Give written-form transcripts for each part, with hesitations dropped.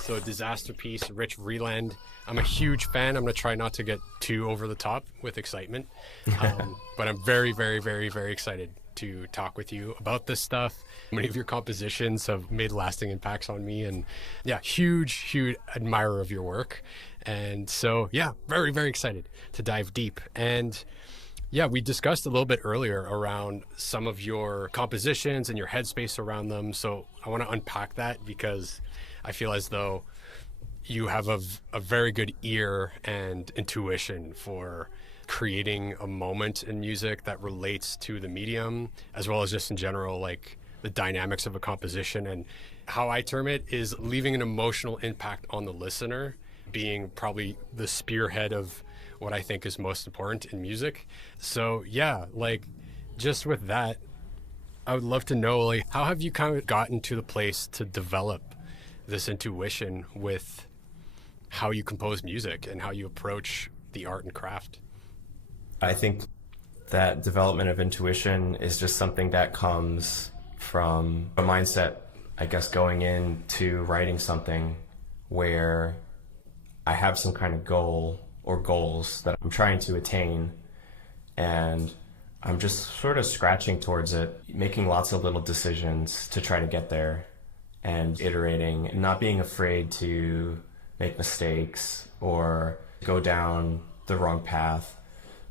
So Disasterpeace, Rich Vreeland. I'm a huge fan. I'm going to try not to get too over the top with excitement. But I'm very, very, very, very excited to talk with you about this stuff. Many of your compositions have made lasting impacts on me. And yeah, huge admirer of your work. And so, yeah, very, very excited to dive deep. And yeah, we discussed a little bit earlier around some of your compositions and your headspace around them. So I want to unpack that because I feel as though you have a very good ear and intuition for creating a moment in music that relates to the medium, as well as just in general, like the dynamics of a composition. And how I term it is leaving an emotional impact on the listener, being probably the spearhead of what I think is most important in music. So yeah, like just with that, I would love to know, like, how have you kind of gotten to the place to develop this intuition with how you compose music and how you approach the art and craft? I think that development of intuition is just something that comes from a mindset, I guess, going into writing something where I have some kind of goal or goals that I'm trying to attain, and I'm just sort of scratching towards it, making lots of little decisions to try to get there and iterating and not being afraid to make mistakes or go down the wrong path,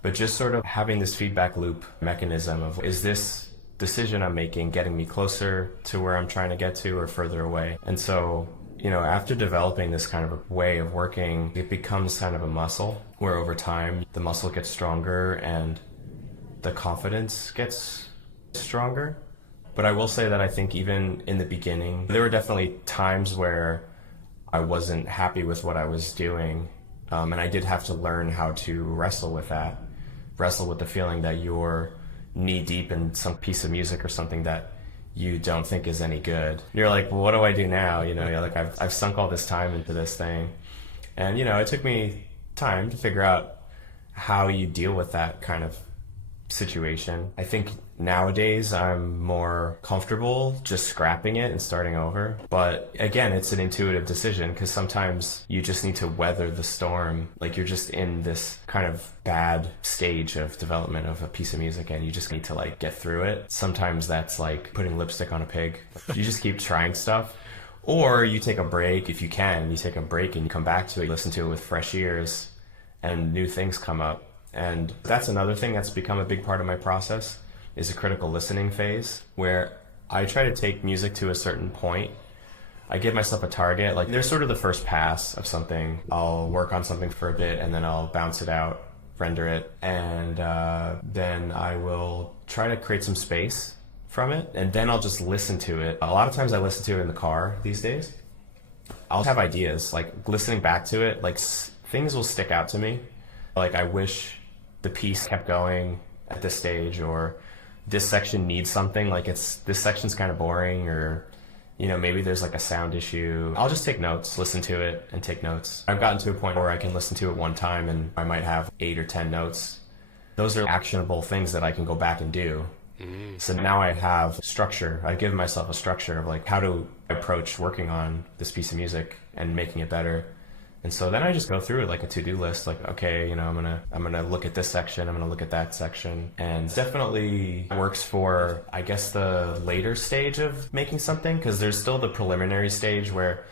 but just sort of having this feedback loop mechanism of, is this decision I'm making getting me closer to where I'm trying to get to or further away? And so, you know, after developing this kind of a way of working, it becomes kind of a muscle where over time the muscle gets stronger and the confidence gets stronger. But I will say that I think even in the beginning, there were definitely times where I wasn't happy with what I was doing. And I did have to learn how to wrestle with that, wrestle with the feeling that you're knee deep in some piece of music or something that you don't think is any good. And you're like, well, what do I do now? You know, you're like, I've sunk all this time into this thing. And, you know, it took me time to figure out how you deal with that kind of situation. I think nowadays I'm more comfortable just scrapping it and starting over. But again, it's an intuitive decision because sometimes you just need to weather the storm. Like you're just in this kind of bad stage of development of a piece of music and you just need to like get through it. Sometimes that's like putting lipstick on a pig. You just keep trying stuff. Or you take a break if you can. You take a break and you come back to it, listen to it with fresh ears, and new things come up. And that's another thing that's become a big part of my process is a critical listening phase where I try to take music to a certain point. I give myself a target, like there's sort of the first pass of something. I'll work on something for a bit and then I'll bounce it out, render it, and then I will try to create some space from it, and then I'll just listen to it. A lot of times I listen to it in the car these days. I'll have ideas, like listening back to it, like things will stick out to me. Like I wish the piece kept going at this stage, or this section needs something, like this section's kind of boring, or you know, maybe there's like a sound issue. I'll just take notes, listen to it and take notes. I've gotten to a point where I can listen to it one time and I might have 8 or 10 notes. Those are actionable things that I can go back and do. So now I have structure. I've given myself a structure of like how to approach working on this piece of music and making it better. And so then I just go through it like a to-do list, like, okay, you know, I'm gonna look at this section, I'm gonna look at that section. And definitely works for, I guess, the later stage of making something, because there's still the preliminary stage where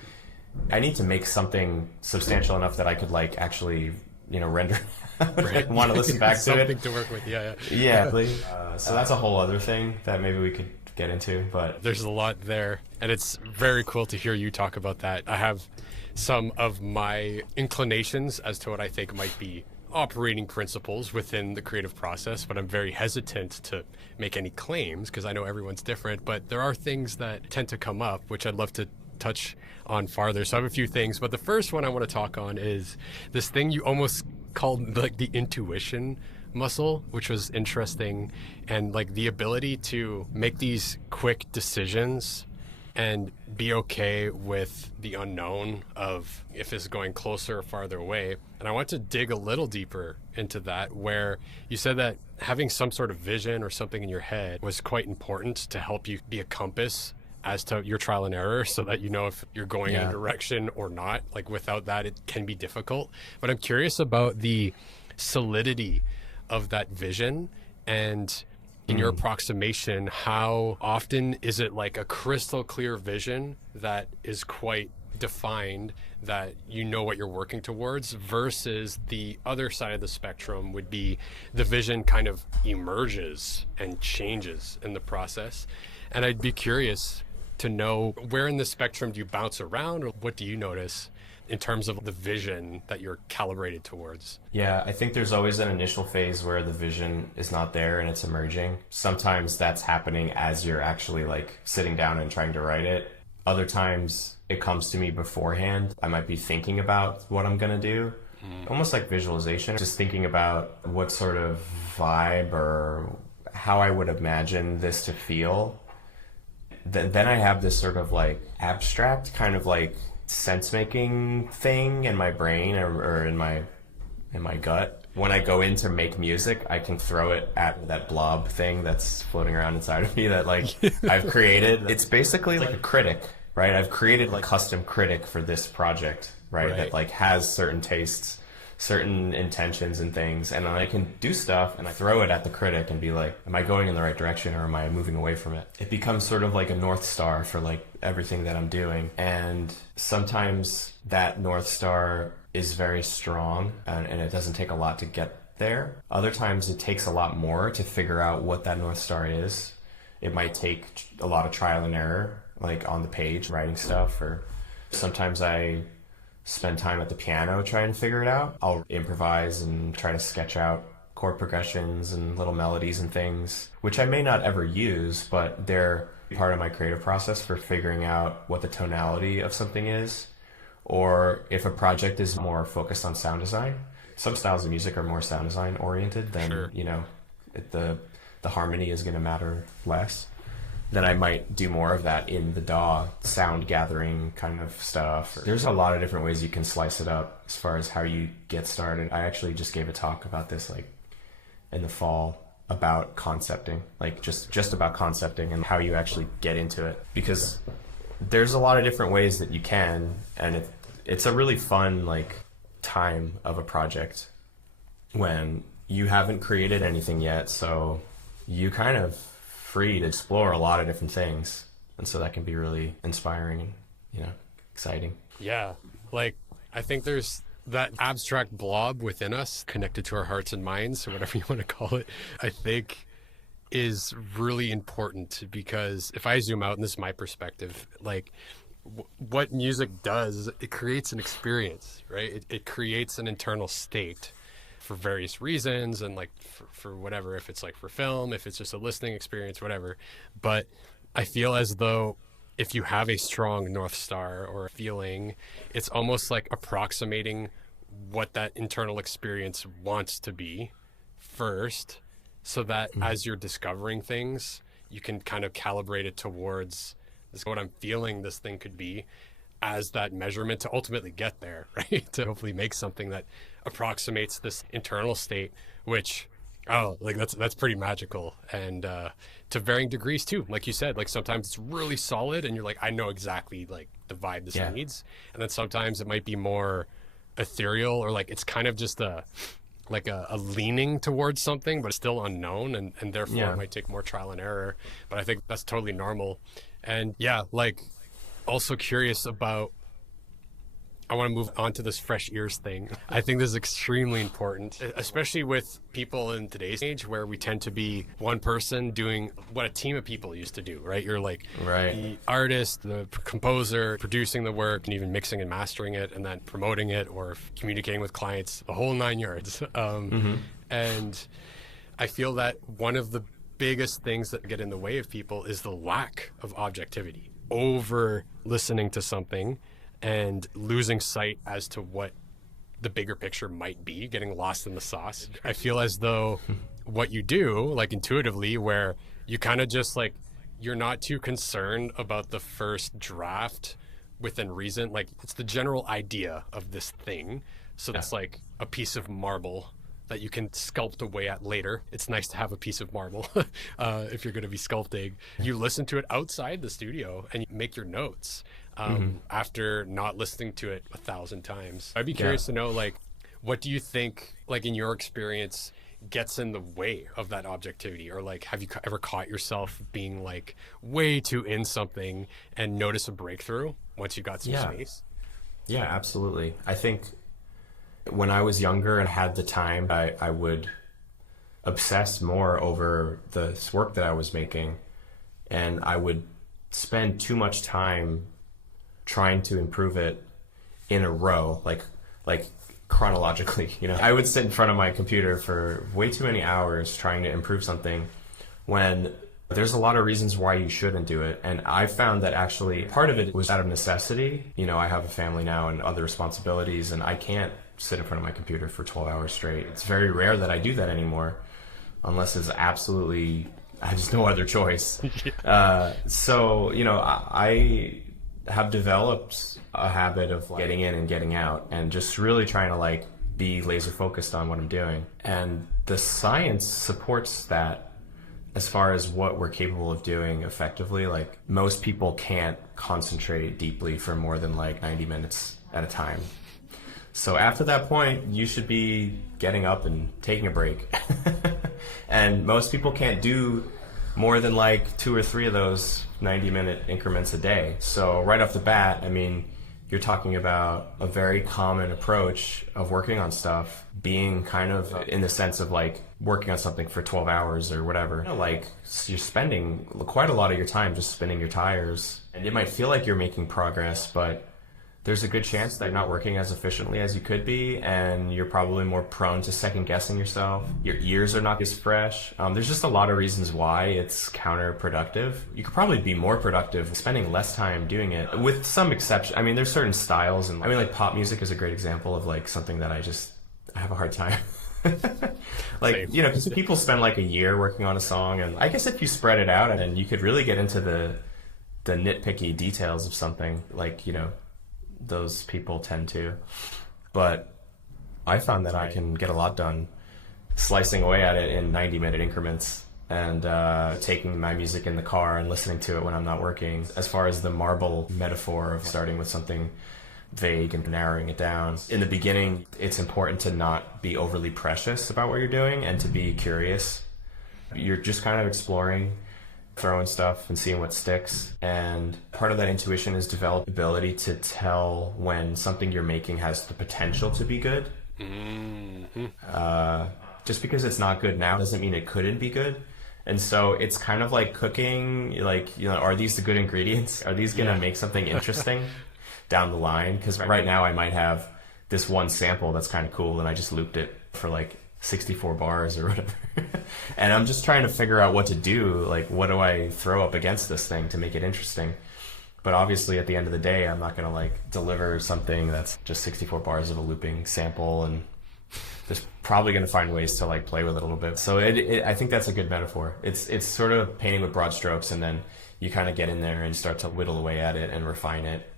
I need to make something substantial enough that I could like actually, you know, render right. Want to listen back to it. Something to work with, yeah. Yeah, please. So that's a whole other thing that maybe we could get into, but there's a lot there, and it's very cool to hear you talk about that. I have some of my inclinations as to what I think might be operating principles within the creative process, but I'm very hesitant to make any claims because I know everyone's different, but there are things that tend to come up, which I'd love to touch on farther. So I have a few things, but the first one I want to talk on is this thing you almost called like the intuition muscle, which was interesting, and like the ability to make these quick decisions and be okay with the unknown of if it's going closer or farther away. And I want to dig a little deeper into that, where you said that having some sort of vision or something in your head was quite important to help you be a compass as to your trial and error so that you know if you're going in a direction or not. Like without that, it can be difficult. But I'm curious about the solidity of that vision, and in your approximation, how often is it like a crystal clear vision that is quite defined, that you know what you're working towards, versus the other side of the spectrum would be the vision kind of emerges and changes in the process. And I'd be curious to know, where in the spectrum do you bounce around, or what do you notice in terms of the vision that you're calibrated towards? Yeah, I think there's always an initial phase where the vision is not there and it's emerging. Sometimes that's happening as you're actually like sitting down and trying to write it. Other times it comes to me beforehand. I might be thinking about what I'm going to do, almost like visualization, just thinking about what sort of vibe or how I would imagine this to feel. Then I have this sort of like abstract kind of like sense-making thing in my brain or in my gut. When I go in to make music, I can throw it at that blob thing that's floating around inside of me that like I've created. It's basically like a critic, right? I've created like a custom critic for this project, right? That like has certain tastes, certain intentions and things, and then I can do stuff and I throw it at the critic and be like, am I going in the right direction or am I moving away from it? It becomes sort of like a North Star for like everything that I'm doing. And sometimes that North Star is very strong and it doesn't take a lot to get there. Other times it takes a lot more to figure out what that North Star is. It might take a lot of trial and error, like on the page, writing stuff, or sometimes I spend time at the piano trying to figure it out. I'll improvise and try to sketch out chord progressions and little melodies and things, which I may not ever use, but they're part of my creative process for figuring out what the tonality of something is, or if a project is more focused on sound design. Some styles of music are more sound design oriented than, you know, the harmony is going to matter less. Then I might do more of that in the DAW sound gathering kind of stuff. There's a lot of different ways you can slice it up as far as how you get started. I actually just gave a talk about this like in the fall about concepting, like just about concepting and how you actually get into it, because there's a lot of different ways that you can, and it's a really fun like time of a project when you haven't created anything yet, so you kind of free to explore a lot of different things, and so that can be really inspiring and, you know, exciting. Yeah, like I think there's that abstract blob within us connected to our hearts and minds, or whatever you want to call it, I think is really important, because if I zoom out, and this is my perspective, like what music does, it creates an experience, right? It creates an internal state for various reasons, and like for whatever, if it's like for film, if it's just a listening experience, whatever. But I feel as though if you have a strong North Star or a feeling, it's almost like approximating what that internal experience wants to be first, so that as you're discovering things, you can kind of calibrate it towards this, what I'm feeling this thing could be, as that measurement to ultimately get there, right? To hopefully make something that approximates this internal state, which, like that's pretty magical. And to varying degrees too, like you said, like sometimes it's really solid and you're like, I know exactly like the vibe this needs. And then sometimes it might be more ethereal, or like it's kind of just a leaning towards something, but it's still unknown, and therefore it might take more trial and error. But I think that's totally normal. And yeah, like also curious about, I want to move on to this fresh ears thing. I think this is extremely important, especially with people in today's age where we tend to be one person doing what a team of people used to do, right? You're like the artist, the composer, producing the work, and even mixing and mastering it, and then promoting it or communicating with clients, the whole 9 yards. And I feel that one of the biggest things that get in the way of people is the lack of objectivity, over listening to something and losing sight as to what the bigger picture might be, getting lost in the sauce. I feel as though what you do, like intuitively, where you kind of just like, you're not too concerned about the first draft within reason. Like it's the general idea of this thing. So that's like a piece of marble that you can sculpt away at later. It's nice to have a piece of marble if you're going to be sculpting. You listen to it outside the studio and you make your notes after not listening to it 1,000 times. I'd be curious to know, like, what do you think, like, in your experience, gets in the way of that objectivity? Or, like, have you ever caught yourself being, like, way too in something and notice a breakthrough once you got some space? Yeah, absolutely. I think when I was younger and had the time, I would obsess more over the work that I was making, and I would spend too much time trying to improve it in a row, like chronologically. You know, I would sit in front of my computer for way too many hours trying to improve something when there's a lot of reasons why you shouldn't do it. And I found that actually part of it was out of necessity. You know, I have a family now and other responsibilities, and I can't sit in front of my computer for 12 hours straight. It's very rare that I do that anymore, unless it's absolutely, I have just no other choice. So, you know, I have developed a habit of getting in and getting out and just really trying to, like, be laser focused on what I'm doing. And the science supports that. As far as what we're capable of doing effectively, like, most people can't concentrate deeply for more than like 90 minutes at a time. So after that point, you should be getting up and taking a break. And most people can't do more than like 2 or 3 of those 90-minute increments a day. So right off the bat, I mean, you're talking about a very common approach of working on stuff being kind of in the sense of, like, working on something for 12 hours or whatever. You know, like, you're spending quite a lot of your time just spinning your tires, and it might feel like you're making progress, but there's a good chance that you're not working as efficiently as you could be, and you're probably more prone to second guessing yourself. Your ears are not as fresh. There's just a lot of reasons why it's counterproductive. You could probably be more productive spending less time doing it, with some exception. I mean, there's certain styles, and I mean, like, pop music is a great example of, like, something that I have a hard time. Like, you know, because people spend like a year working on a song, and I guess if you spread it out, and you could really get into the nitpicky details of something, like, you know, those people tend to. But I found that I can get a lot done slicing away at it in 90-minute increments, and taking my music in the car and listening to it when I'm not working. As far as the marble metaphor of starting with something vague and narrowing it down. In the beginning, it's important to not be overly precious about what you're doing and to be curious. You're just kind of exploring, throwing stuff and seeing what sticks. And part of that intuition is develop ability to tell when something you're making has the potential to be good. Just because it's not good now doesn't mean it couldn't be good. And so it's kind of like cooking, like, you know, are these the good ingredients? Are these going to make something interesting down the line? Because right now I might have this one sample that's kind of cool, and I just looped it for like 64 bars or whatever. And I'm just trying to figure out what to do. Like, what do I throw up against this thing to make it interesting? But obviously at the end of the day, I'm not going to, like, deliver something that's just 64 bars of a looping sample, and there's probably going to find ways to, like, play with it a little bit. So I think that's a good metaphor. It's sort of painting with broad strokes, and then you kind of get in there and start to whittle away at it and refine it.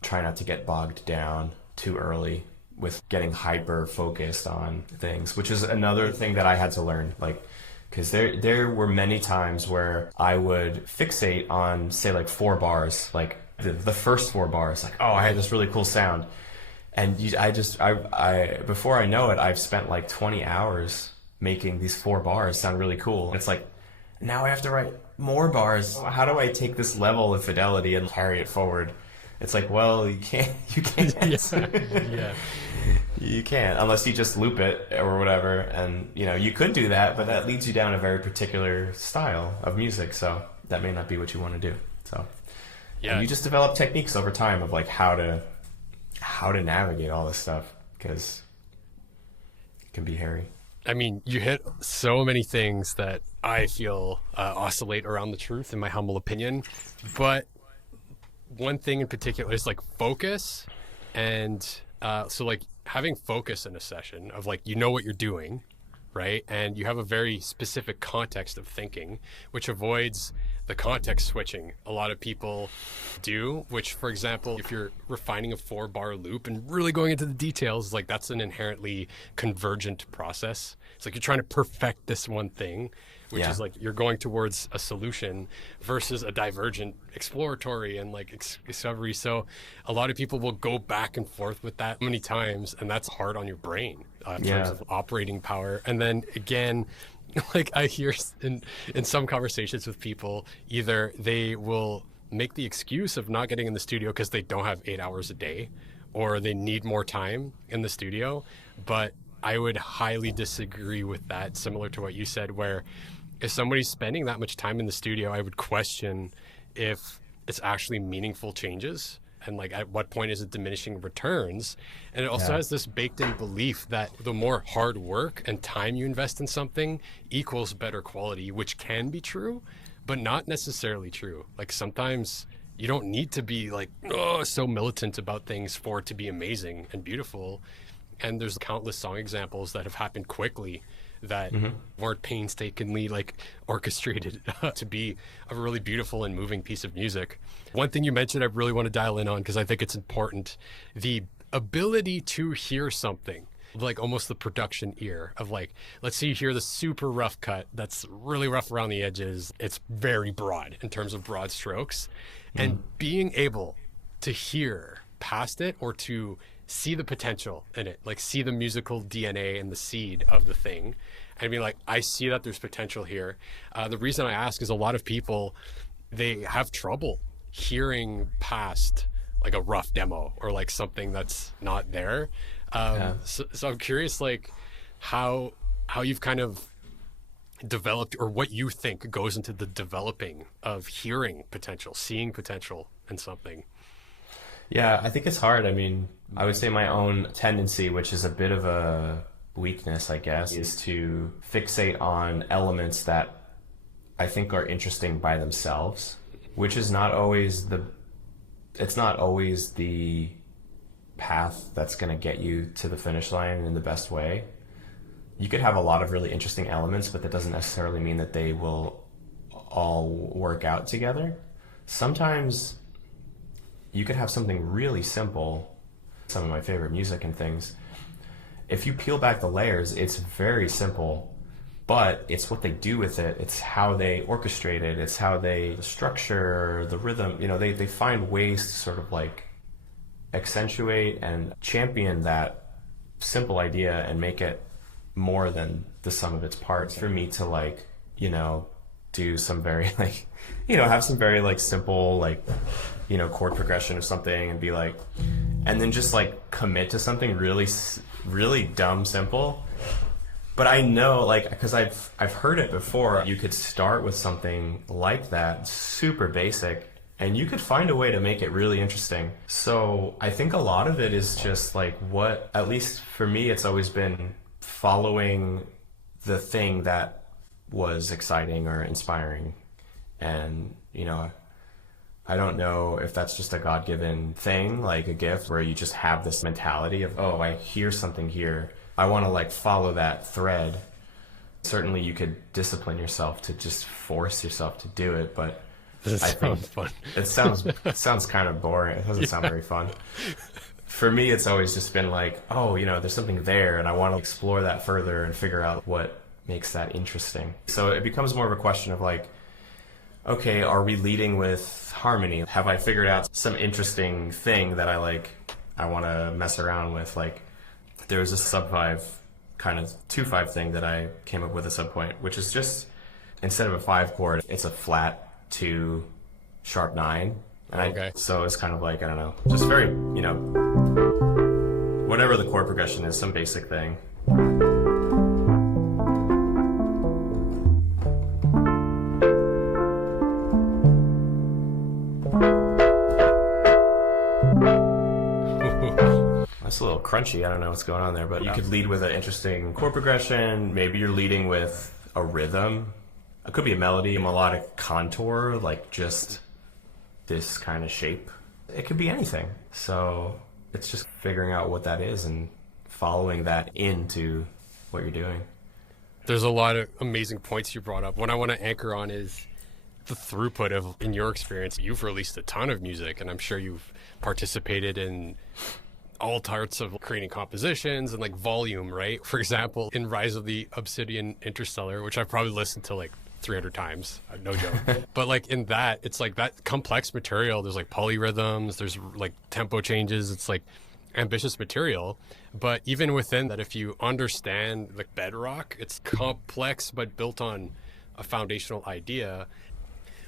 Try not to get bogged down too early with getting hyper focused on things, which is another thing that I had to learn. Like, because there were many times where I would fixate on, say, like 4 bars, like the first 4 bars, like, oh, I had this really cool sound. And I before I know it, I've spent like 20 hours making these 4 bars sound really cool. And it's like, now I have to write more bars. How do I take this level of fidelity and carry it forward? It's like, well, you can't. Yeah. You can't, unless you just loop it or whatever. And, you know, you could do that, but that leads you down a very particular style of music. So that may not be what you want to do. So yeah, you just develop techniques over time of, like, how to navigate all this stuff, because it can be hairy. I mean, you hit so many things that I feel oscillate around the truth, in my humble opinion. But one thing in particular is, like, focus. And so, like, having focus in a session of, like, you know what you're doing, right? And you have a very specific context of thinking, which avoids the context switching a lot of people do, which, for example, if you're refining a 4-bar loop and really going into the details, like that's an inherently convergent process. It's like you're trying to perfect this one thing, which is like you're going towards a solution versus a divergent exploratory and like discovery. So a lot of people will go back and forth with that many times, and that's hard on your brain in terms of operating power. And then again, like I hear in some conversations with people, either they will make the excuse of not getting in the studio because they don't have 8 hours a day, or they need more time in the studio. But I would highly disagree with that, similar to what you said, where if somebody's spending that much time in the studio, I would question if it's actually meaningful changes. And like, at what point is it diminishing returns? And it also has this baked in belief that the more hard work and time you invest in something equals better quality, which can be true, but not necessarily true. Like sometimes you don't need to be like, so militant about things for it to be amazing and beautiful. And there's countless song examples that have happened quickly that weren't painstakingly like orchestrated to be a really beautiful and moving piece of music. One thing you mentioned I really want to dial in on, because I think it's important, the ability to hear something, like almost the production ear of like, let's say you hear the super rough cut that's really rough around the edges. It's very broad in terms of broad strokes, and being able to hear past it or to see the potential in it, like see the musical DNA and the seed of the thing, and be like, I see that there's potential here. The reason I ask is a lot of people, they have trouble hearing past like a rough demo or like something that's not there. So I'm curious, like how you've kind of developed, or what you think goes into the developing of hearing potential, seeing potential in something. Yeah, I think it's hard. I mean, I would say my own tendency, which is a bit of a weakness, I guess, is to fixate on elements that I think are interesting by themselves, which is not always it's not always the path that's going to get you to the finish line in the best way. You could have a lot of really interesting elements, but that doesn't necessarily mean that they will all work out together. Sometimes you could have something really simple, some of my favorite music and things. If you peel back the layers, it's very simple, but it's what they do with it. It's how they orchestrate it. It's how they structure the rhythm. You know, they find ways to sort of like accentuate and champion that simple idea and make it more than the sum of its parts. For me to like, you know, do some very like, you know, have some very like simple like, you know, chord progression or something and be like, and then just like commit to something really, really dumb simple. But I know, like, because I've heard it before, you could start with something like that, super basic, and you could find a way to make it really interesting. So I think a lot of it is just like what, at least for me, it's always been following the thing that was exciting or inspiring. And, you know, I don't know if that's just a God-given thing, like a gift where you just have this mentality of, oh, I hear something here. I want to like follow that thread. Certainly you could discipline yourself to just force yourself to do it, but I think fun. it sounds kind of boring. It doesn't sound very fun. For me, it's always just been like, oh, you know, there's something there and I want to explore that further and figure out what makes that interesting. So it becomes more of a question of like, okay, are we leading with harmony? Have I figured out some interesting thing that I want to mess around with? Like, there's a sub 5 kind of 2/5 thing that I came up with a sub point, which is just, instead of a 5 chord, it's a flat 2 sharp 9. And so it's kind of like, I don't know, just very, you know, whatever the chord progression is, some basic thing. It's a little crunchy. I don't know what's going on there, but you could lead with an interesting chord progression. Maybe you're leading with a rhythm. It could be a melody, a melodic contour, like just this kind of shape. It could be anything. So it's just figuring out what that is and following that into what you're doing. There's a lot of amazing points you brought up. What I want to anchor on is the throughput of, in your experience, you've released a ton of music, and I'm sure you've participated in all parts of creating compositions and like volume, right? For example, in Rise of the Obsidian Interstellar, which I've probably listened to like 300 times, no joke. But like in that, it's like that complex material. There's like polyrhythms, there's like tempo changes. It's like ambitious material. But even within that, if you understand the bedrock, it's complex but built on a foundational idea.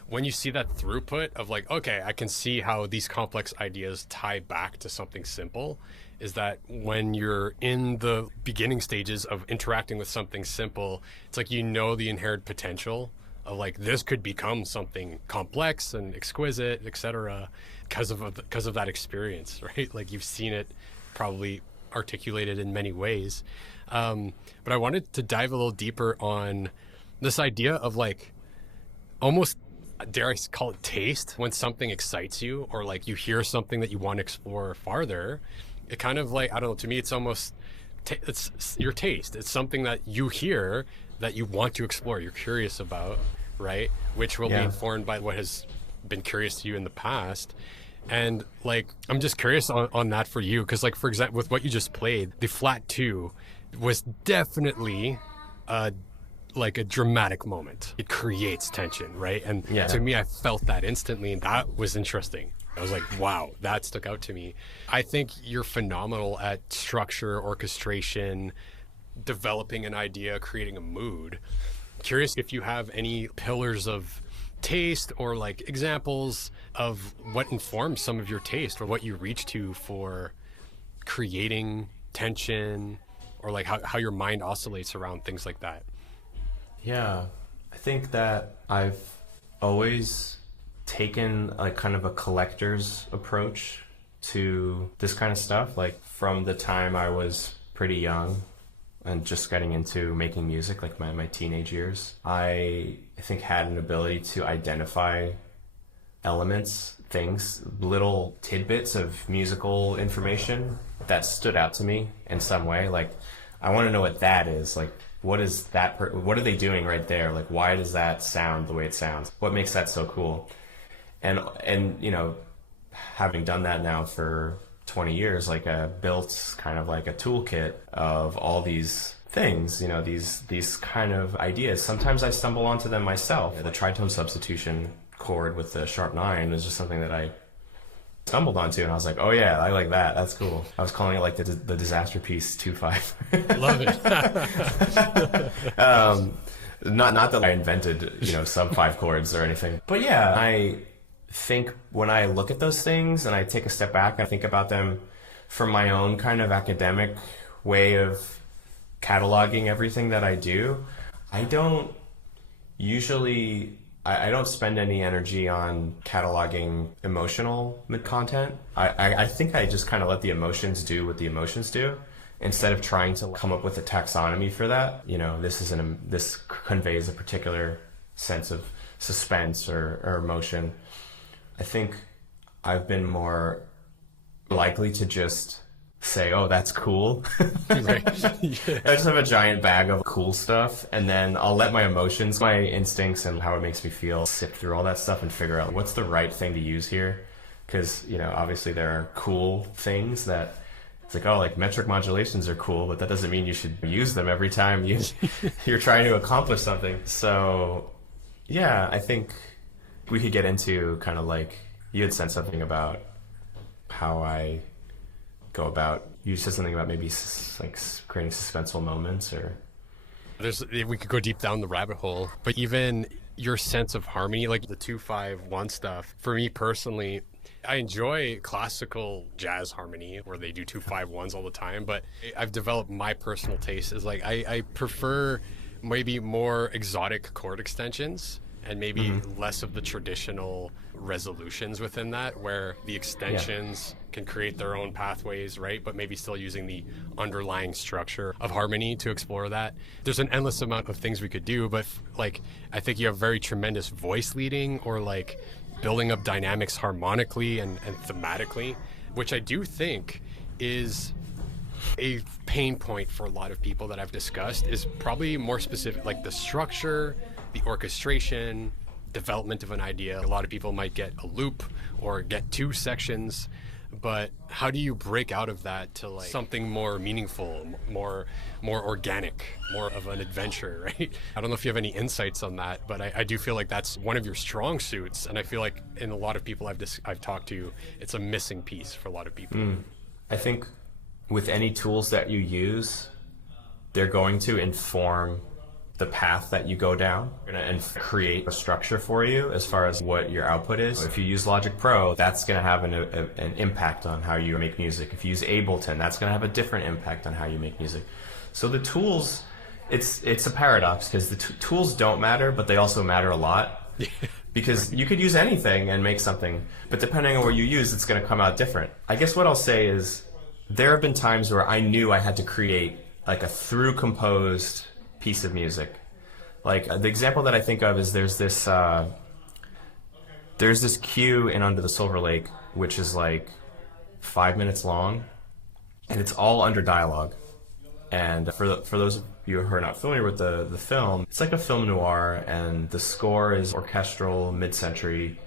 When you see that throughput of like, okay, I can see how these complex ideas tie back to something simple, is that when you're in the beginning stages of interacting with something simple, it's like, you know, the inherent potential of like, this could become something complex and exquisite, etc., because of that experience, right? Like, you've seen it probably articulated in many ways. But I wanted to dive a little deeper on this idea of like, almost, dare I call it taste, when something excites you, or like you hear something that you want to explore farther. It kind of like, I don't know, to me it's almost it's your taste. It's something that you hear that you want to explore, you're curious about, right? Which will be informed by what has been curious to you in the past. And like, I'm just curious on that for you, because like, for example, with what you just played, the flat 2 was definitely like a dramatic moment. It creates tension, right? And to me, I felt that instantly, and that was interesting. I was like, wow, that stuck out to me. I think you're phenomenal at structure, orchestration, developing an idea, creating a mood. Curious if you have any pillars of taste or like examples of what informs some of your taste, or what you reach to for creating tension, or like how your mind oscillates around things like that. Yeah, I think that I've always taken like kind of a collector's approach to this kind of stuff. Like, from the time I was pretty young and just getting into making music, like my teenage years, I think had an ability to identify elements, things, little tidbits of musical information that stood out to me in some way. Like, I want to know what that is. Like, what is that? What are they doing right there? Like, why does that sound the way it sounds? What makes that so cool? And you know, having done that now for 20 years, like, built kind of like a toolkit of all these things, you know, these kind of ideas. Sometimes I stumble onto them myself. The tritone substitution chord with the sharp 9 is just something that I stumbled onto, and I was like, oh yeah, I like that. That's cool. I was calling it like the Disasterpeace 2/5. Love it. Not that I invented, you know, sub 5 chords or anything, but yeah, I think when I look at those things and I take a step back, I think about them from my own kind of academic way of cataloging everything that I do. I don't spend any energy on cataloging emotional content. I think I just kind of let the emotions do what the emotions do, instead of trying to come up with a taxonomy for that. You know, this conveys a particular sense of suspense or emotion. I think I've been more likely to just say, oh, that's cool. Right. Yeah. I just have a giant bag of cool stuff, and then I'll let my emotions, my instincts, and how it makes me feel sift through all that stuff and figure out what's the right thing to use here. Because, you know, obviously there are cool things that it's like, oh, like metric modulations are cool, but that doesn't mean you should use them every time you're trying to accomplish something. So yeah, I think we could get into kind of like, you had said something about how I go about, you said something about maybe like creating suspenseful moments, or we could go deep down the rabbit hole, but even your sense of harmony, like the 2/5/1 stuff, for me personally, I enjoy classical jazz harmony where they do 2/5/1s all the time, but I've developed my personal taste is like, I prefer maybe more exotic chord extensions, and maybe less of the traditional resolutions within that, where the extensions can create their own pathways, right? But maybe still using the underlying structure of harmony to explore that. There's an endless amount of things we could do, but like, I think you have very tremendous voice leading, or like building up dynamics harmonically and thematically, which I do think is A pain point for a lot of people that I've discussed is probably more specific, like the structure, the orchestration, development of an idea. A lot of people might get a loop or get two sections, but how do you break out of that to like something more meaningful, more organic, more of an adventure, right? I don't know if you have any insights on that, but I do feel like that's one of your strong suits, and I feel like in a lot of people I've talked to, it's a missing piece for a lot of people. I think with any tools that you use, they're going to inform the path that you go down and create a structure for you as far as what your output is. If you use Logic Pro, that's going to have an impact on how you make music. If you use Ableton, that's going to have a different impact on how you make music. So the tools, it's a paradox because the tools don't matter, but they also matter a lot. Because you could use anything and make something, but depending on what you use, it's going to come out different. I guess what I'll say is there have been times where I knew I had to create like a through composed piece of music. Like the example that I think of is there's this cue in Under the Silver Lake, which is like 5 minutes long, and it's all under dialogue. And for those of you who are not familiar with the film, it's like a film noir, and the score is orchestral, mid-century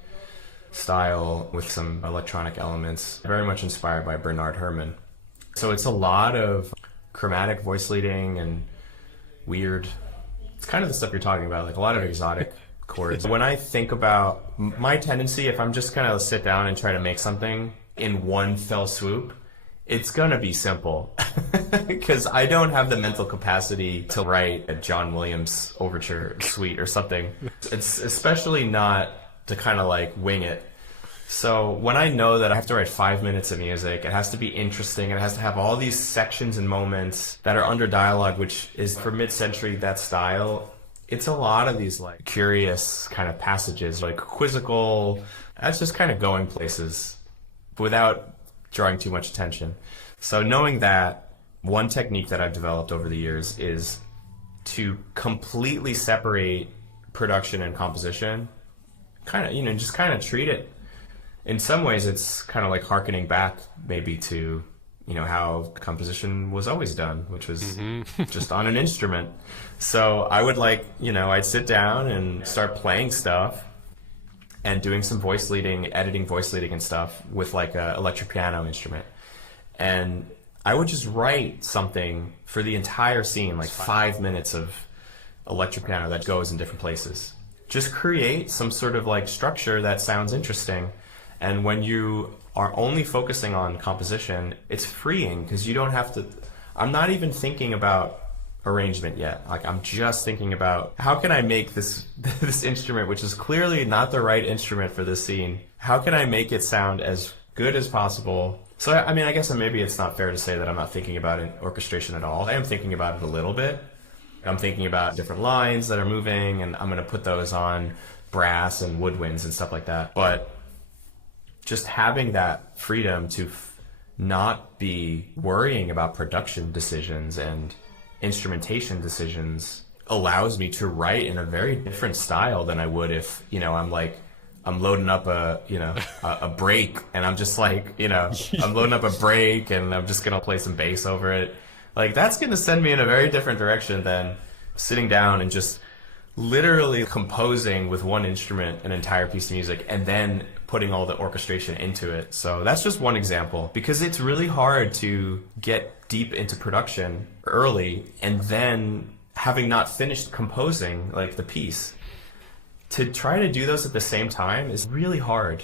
style with some electronic elements, very much inspired by Bernard Herrmann. So it's a lot of chromatic voice leading and weird, it's kind of the stuff you're talking about, like a lot of exotic chords. When I think about my tendency, if I'm just gonna sit down and try to make something in one fell swoop, it's gonna be simple because I don't have the mental capacity to write a John Williams overture suite or something. It's especially not to kind of like wing it. So when I know that I have to write 5 minutes of music, it has to be interesting, it has to have all these sections and moments that are under dialogue, which is for mid-century, that style. It's a lot of these like curious kind of passages, like quizzical, that's just kind of going places without drawing too much attention. So knowing that, one technique that I've developed over the years is to completely separate production and composition, kind of, just kind of treat it. In some ways, it's kind of like hearkening back maybe to, how composition was always done, which was just on an instrument. So I would I'd sit down and start playing stuff and doing some voice leading, editing voice leading and stuff with like a electric piano instrument. And I would just write something for the entire scene, like 5 minutes of electric piano that goes in different places. Just create some sort of like structure that sounds interesting. And when you are only focusing on composition, it's freeing because you don't have to, I'm not even thinking about arrangement yet. Like I'm just thinking about how can I make this instrument, which is clearly not the right instrument for this scene, how can I make it sound as good as possible? So I mean, I guess maybe it's not fair to say that I'm not thinking about orchestration at all. I am thinking about it a little bit. I'm thinking about different lines that are moving, and I'm going to put those on brass and woodwinds and stuff like that. But just having that freedom to not be worrying about production decisions and instrumentation decisions allows me to write in a very different style than I would if, I'm loading up a break and I'm just like, I'm loading up a break and I'm just going to play some bass over it. Like that's going to send me in a very different direction than sitting down and just literally composing with one instrument an entire piece of music and then putting all the orchestration into it. So that's just one example, because it's really hard to get deep into production early and then having not finished composing like the piece. To try to do those at the same time is really hard.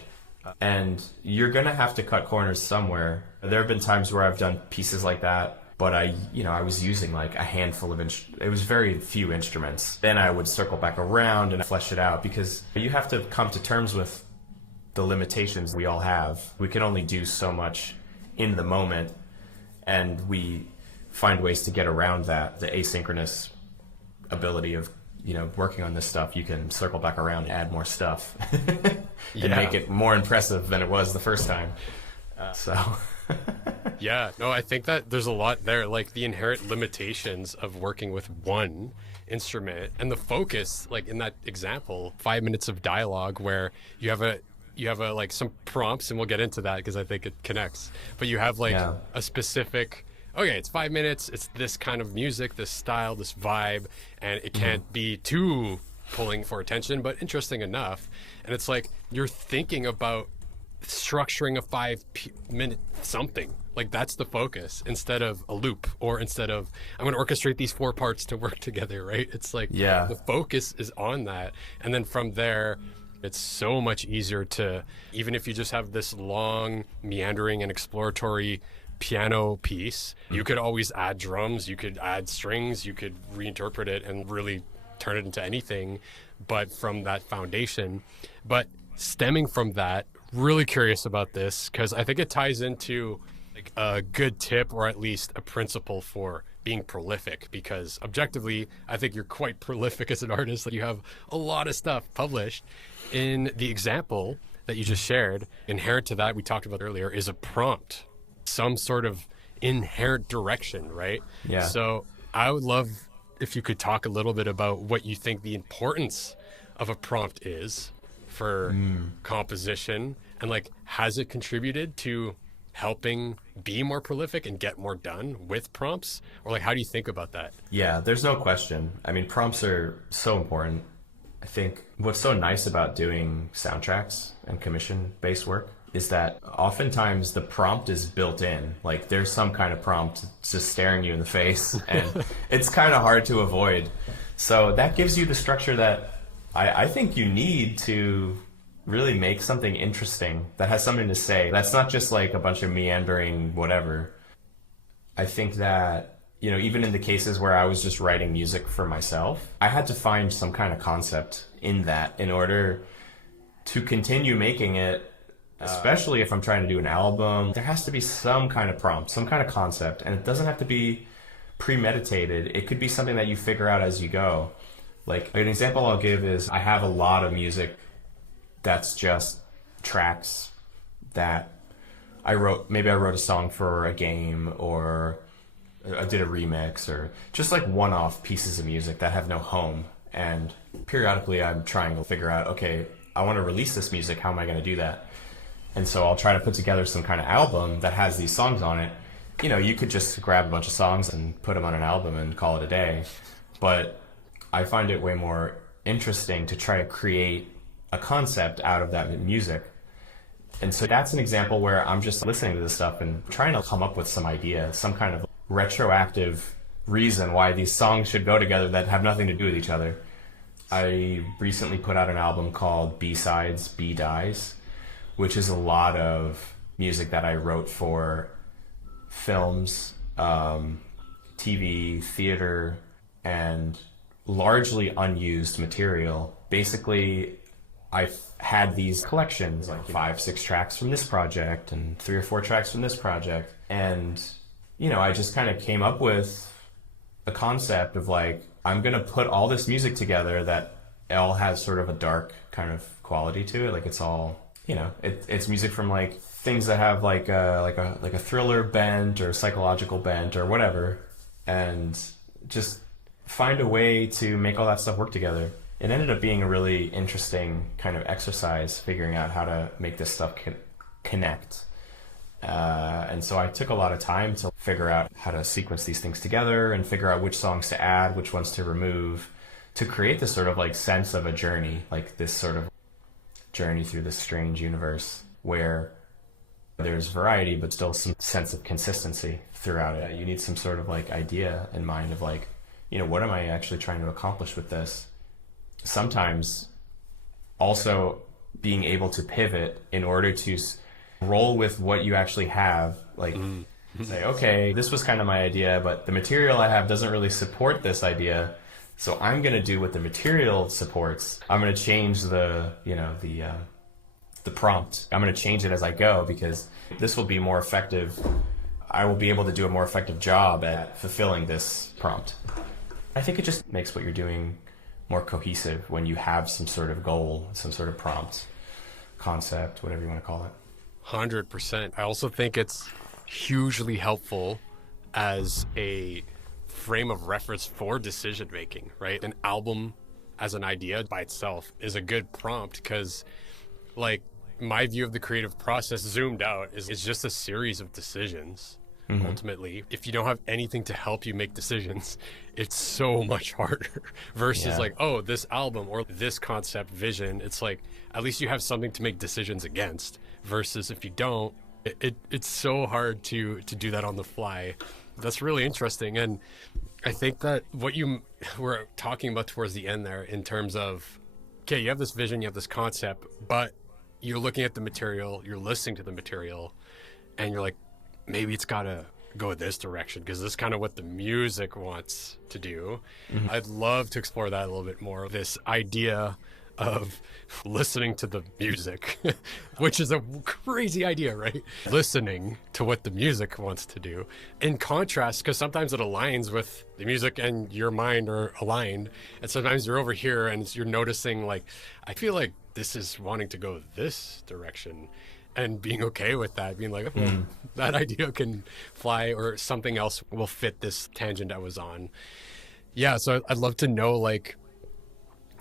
And you're gonna have to cut corners somewhere. There have been times where I've done pieces like that, but I was using like a handful of it was very few instruments. Then I would circle back around and flesh it out, because you have to come to terms with the limitations we all have. We can only do so much in the moment, and we find ways to get around that. The asynchronous ability of working on this stuff, you can circle back around and add more stuff and make it more impressive than it was the first time. Yeah, no, I think that there's a lot there, like the inherent limitations of working with one instrument and the focus, like in that example, 5 minutes of dialogue where you have like some prompts, and we'll get into that because I think it connects, but you have like a specific okay, it's 5 minutes, it's this kind of music, this style, this vibe, and it can't be too pulling for attention, but interesting enough. And it's like you're thinking about structuring a 5-minute something. Like that's the focus instead of a loop, or instead of I'm going to orchestrate these 4 parts to work together, right? It's like the focus is on that. And then from there, it's so much easier to, even if you just have this long, meandering and exploratory piano piece, you could always add drums, you could add strings, you could reinterpret it and really turn it into anything, but from that foundation. But stemming from that, really curious about this because I think it ties into like a good tip, or at least a principle for being prolific, because objectively I think you're quite prolific as an artist. Like you have a lot of stuff published. In the example that you just shared, inherent to that we talked about earlier is a prompt, some sort of inherent direction, right? Yeah. So I would love if you could talk a little bit about what you think the importance of a prompt is for composition, and like has it contributed to helping be more prolific and get more done with prompts? Or like how do you think about that? Yeah, there's no question. I mean, prompts are so important. I think what's so nice about doing soundtracks and commission-based work is that oftentimes the prompt is built in. Like there's some kind of prompt just staring you in the face, and it's kind of hard to avoid. So that gives you the structure that I think you need to really make something interesting that has something to say. That's not just like a bunch of meandering whatever. I think that, you know, even in the cases where I was just writing music for myself, I had to find some kind of concept in that in order to continue making it, especially if I'm trying to do an album. There has to be some kind of prompt, some kind of concept, and it doesn't have to be premeditated. It could be something that you figure out as you go. Like an example I'll give is I have a lot of music that's just tracks that I wrote. Maybe I wrote a song for a game, or I did a remix, or just like one-off pieces of music that have no home. And periodically I'm trying to figure out, okay, I want to release this music. How am I going to do that? And so I'll try to put together some kind of album that has these songs on it. You know, you could just grab a bunch of songs and put them on an album and call it a day. But I find it way more interesting to try to create a concept out of that music. And so that's an example where I'm just listening to this stuff and trying to come up with some idea, some kind of retroactive reason why these songs should go together that have nothing to do with each other. I recently put out an album called B-Sides, B Dies, which is a lot of music that I wrote for films, TV, theater, and largely unused material. Basically, I've had these collections, like 5-6 tracks from this project and 3 or 4 tracks from this project. And, you know, I just kind of came up with a concept of like, I'm going to put all this music together that all has sort of a dark kind of quality to it. Like it's all, you know, it's music from like things that have like a thriller bent or psychological bent or whatever, and just find a way to make all that stuff work together. It ended up being a really interesting kind of exercise, figuring out how to make this stuff connect. And so I took a lot of time to figure out how to sequence these things together and figure out which songs to add, which ones to remove, to create this sort of like sense of a journey, like this sort of journey through this strange universe where there's variety, but still some sense of consistency throughout it. You need some sort of like idea in mind of like, you know, what am I actually trying to accomplish with this? Sometimes also being able to pivot in order to roll with what you actually have, like say, okay, this was kind of my idea, but the material I have doesn't really support this idea. So I'm going to do what the material supports. I'm going to change the prompt. I'm going to change it as I go because this will be more effective. I will be able to do a more effective job at fulfilling this prompt. I think it just makes what you're doing more cohesive when you have some sort of goal, some sort of prompt, concept, whatever you want to call it. 100%. I also think it's hugely helpful as a frame of reference for decision making, right? An album as an idea by itself is a good prompt because, like, my view of the creative process zoomed out is just a series of decisions, ultimately. If you don't have anything to help you make decisions, it's so much harder versus like, oh, this album or this concept vision. It's like, at least you have something to make decisions against, versus if you don't, it's so hard to do that on the fly. That's really interesting. And I think that what you were talking about towards the end there, in terms of, okay, you have this vision, you have this concept, but you're looking at the material, you're listening to the material, and you're like, maybe it's got to go this direction because this is kind of what the music wants to do. I'd love to explore that a little bit more, this idea of listening to the music, which is a crazy idea, right? Listening to what the music wants to do. In contrast, because sometimes it aligns with the music and your mind are aligned. And sometimes you're over here and you're noticing, like, I feel like this is wanting to go this direction. And being okay with that, being like, oh, that idea can fly, or something else will fit this tangent I was on. Yeah, so I'd love to know, like,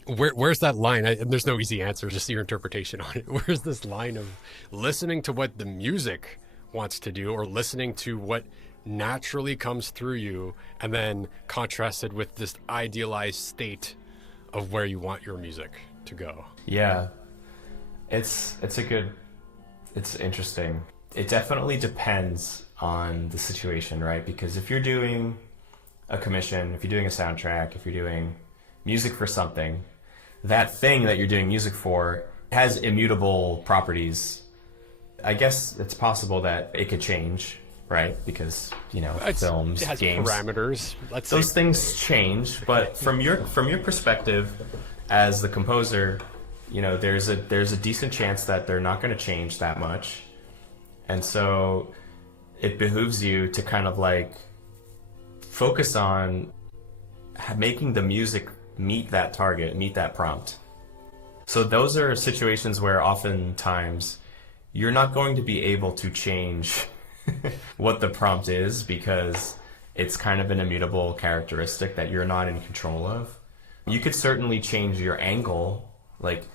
where's that line? And there's no easy answer, just your interpretation on it. Where's this line of listening to what the music wants to do, or listening to what naturally comes through you, and then contrasted with this idealized state of where you want your music to go? Yeah, it's interesting. It definitely depends on the situation, right? Because if you're doing a commission, if you're doing a soundtrack, if you're doing music for something, that thing that you're doing music for has immutable properties. I guess it's possible that it could change, right? Because, you know, films, it has games, parameters. Those things change. But from your perspective as the composer, you know, there's a decent chance that they're not going to change that much. And so it behooves you to kind of like focus on making the music meet that target, meet that prompt. So those are situations where oftentimes you're not going to be able to change what the prompt is, because it's kind of an immutable characteristic that you're not in control of. You could certainly change your angle, like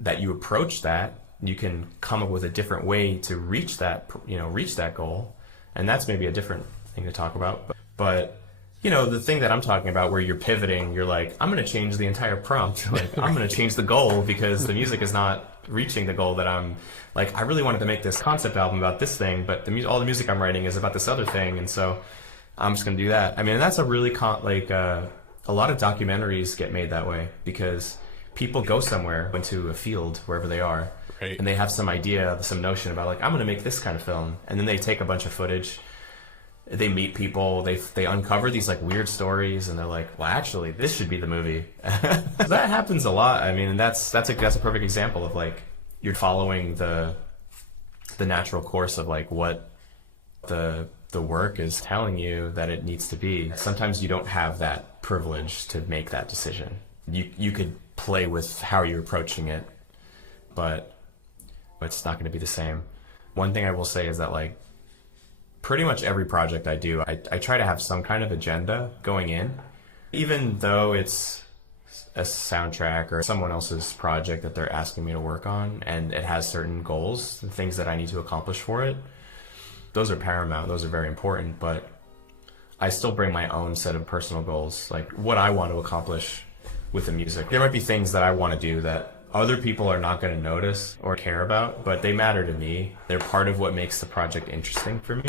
that you approach that. You can come up with a different way to reach that, reach that goal. And that's maybe a different thing to talk about. But you know, the thing that I'm talking about where you're pivoting, you're like, I'm going to change the entire prompt. Like, I'm going to change the goal because the music is not reaching the goal that I'm like, I really wanted to make this concept album about this thing, but all the music I'm writing is about this other thing. And so I'm just going to do that. I mean, that's a really, a lot of documentaries get made that way because people go somewhere, into a field, wherever they are, right, and they have some idea, some notion about like, I'm going to make this kind of film. And then they take a bunch of footage. They meet people, they uncover these like weird stories, and they're like, well, actually, this should be the movie. That happens a lot. I mean, that's a perfect example of like you're following the natural course of like what the work is telling you that it needs to be. Sometimes you don't have that privilege to make that decision. You could play with how you're approaching it, but it's not going to be the same. One thing I will say is that like pretty much every project I do, I try to have some kind of agenda going in, even though it's a soundtrack or someone else's project that they're asking me to work on, and it has certain goals, the things that I need to accomplish for it. Those are paramount, those are very important, but I still bring my own set of personal goals, like what I want to accomplish with the music. There might be things that I want to do that other people are not going to notice or care about, but they matter to me. They're part of what makes the project interesting for me.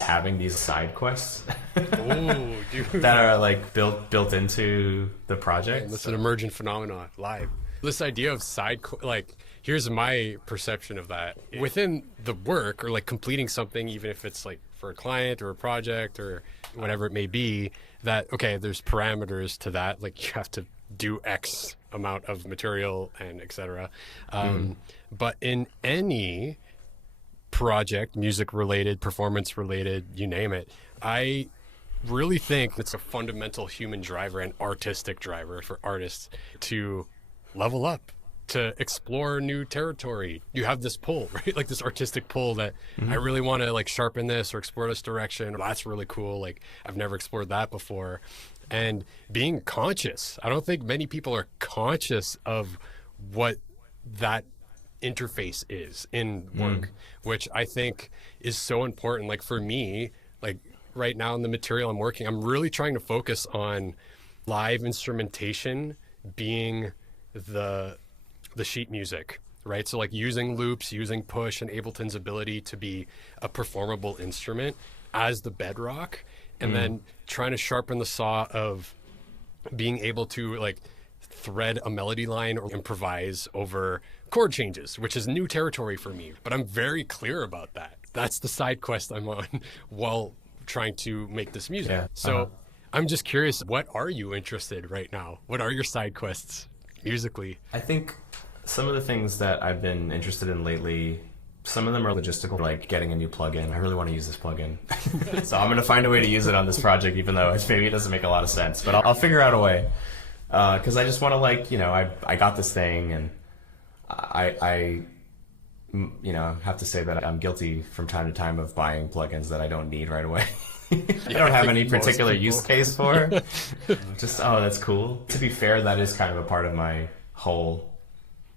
Having these side quests Ooh, dude. that are like built into the project. And that's an emergent phenomenon live. This idea of like, here's my perception of that. Within the work, or like completing something, even if it's like for a client or a project or whatever it may be, that, okay, there's parameters to that. Like you have to do X amount of material and etc. But in any project, music related, performance related, you name it, I really think it's a fundamental human driver and artistic driver for artists to level up, to explore new territory. You have this pull, right? Like this artistic pull that I really want to like sharpen this or explore this direction. That's really cool. Like I've never explored that before. And being conscious. I don't think many people are conscious of what that interface is in work, which I think is so important. Like for me, like right now in the material I'm working, I'm really trying to focus on live instrumentation being the sheet music, right? So like using loops, using push, and Ableton's ability to be a performable instrument as the bedrock, and then trying to sharpen the saw of being able to like thread a melody line or improvise over chord changes, which is new territory for me, but I'm very clear about that. That's the side quest I'm on while trying to make this music. Yeah. So I'm just curious, what are you interested right now? What are your side quests musically? I think some of the things that I've been interested in lately, some of them are logistical, like getting a new plugin. I really want to use this plugin. So I'm going to find a way to use it on this project, even though maybe it doesn't make a lot of sense, but I'll figure out a way. Because I just want to, like, I got this thing, and I have to say that I'm guilty from time to time of buying plugins that I don't need right away. I don't have any particular use case for. Just, that's cool. To be fair, that is kind of a part of my whole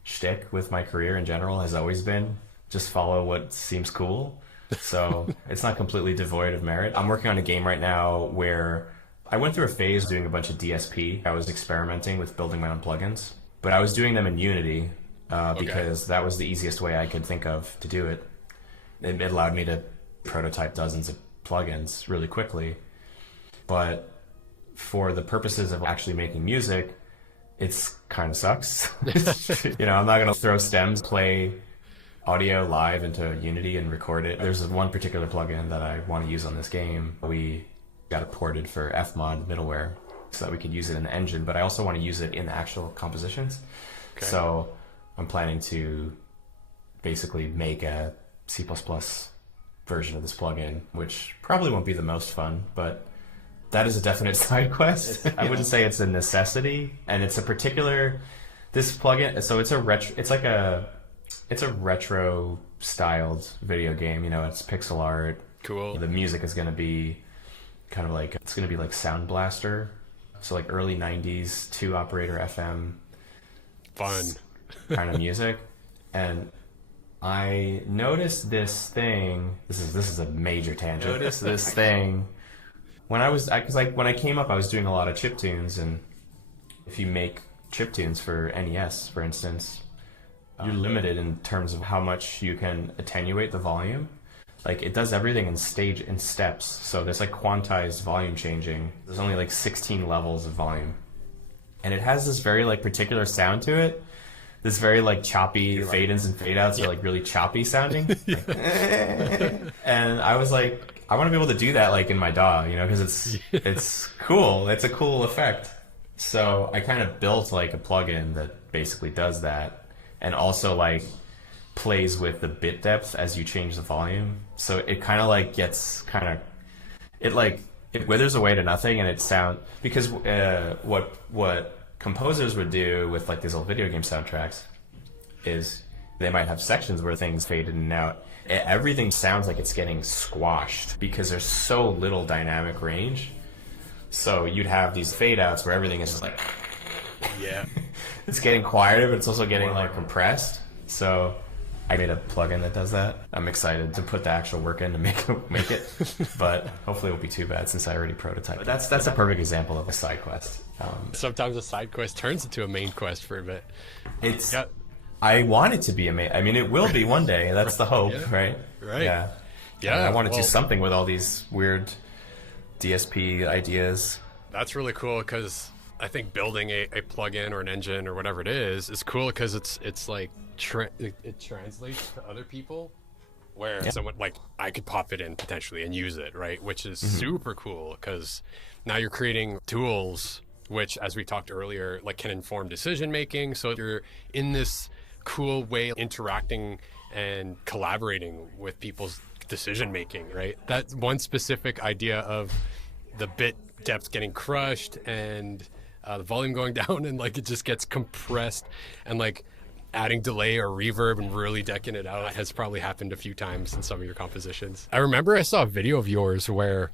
shtick with my career in general, has always been just follow what seems cool. So it's not completely devoid of merit. I'm working on a game right now where I went through a phase doing a bunch of DSP. I was experimenting with building my own plugins, but I was doing them in Unity because that was the easiest way I could think of to do it. It allowed me to prototype dozens of plugins really quickly. But for the purposes of actually making music, it's kind of sucks. I'm not going to throw stems, play audio live into Unity and record it. There's one particular plugin that I want to use on this game. We got it ported for Fmod middleware so that we could use it in the engine, but I also want to use it in the actual compositions. Okay. So I'm planning to basically make a C++ version of this plugin, which probably won't be the most fun, but that is a definite side quest. I wouldn't say it's a necessity, and it's a particular, this plugin, so it's a retro styled video game, it's pixel art. Cool. The music is going to be kind of like, it's going to be like Sound Blaster. So like early 90s, 2 operator FM. Fun. Kind of music. And I noticed this thing, this is a major tangent. Noticed this thing when when I came up, I was doing a lot of chiptunes, and if you make chiptunes for NES, for instance, you're limited in terms of how much you can attenuate the volume. Like, it does everything in steps. So there's like quantized volume changing. There's only like 16 levels of volume. And it has this very like particular sound to it. This very like choppy fade-ins and fade-outs are like really choppy sounding. And I was like, I want to be able to do that like in my DAW, because it's cool. It's a cool effect. So I kind of built like a plugin that basically does that, and also like plays with the bit depth as you change the volume. So it kind of like gets it withers away to nothing, and it because what composers would do with like these old video game soundtracks is they might have sections where things fade in and out. Everything sounds like it's getting squashed because there's so little dynamic range. So you'd have these fade outs where everything is just like, it's getting quieter, but it's also getting like compressed. So I made a plugin that does that. I'm excited to put the actual work in to make it, but hopefully it won't be too bad since I already prototyped. But that's a perfect example of a side quest. Sometimes a side quest turns into a main quest for a bit. I want it to be a main. I mean, it will be one day. That's the hope, right? Right. Yeah. I want to do something with all these weird DSP ideas. That's really cool, because I think building a plugin or an engine or whatever it is cool, because it's like it translates to other people, where someone like I could pop it in potentially and use it, right? Which is super cool, because now you're creating tools which, as we talked earlier, like can inform decision making. So you're in this cool way interacting and collaborating with people's decision making, right? That's one specific idea of the bit depth getting crushed and the volume going down, and like it just gets compressed, and like adding delay or reverb and really decking it out has probably happened a few times in some of your compositions. I remember I saw a video of yours where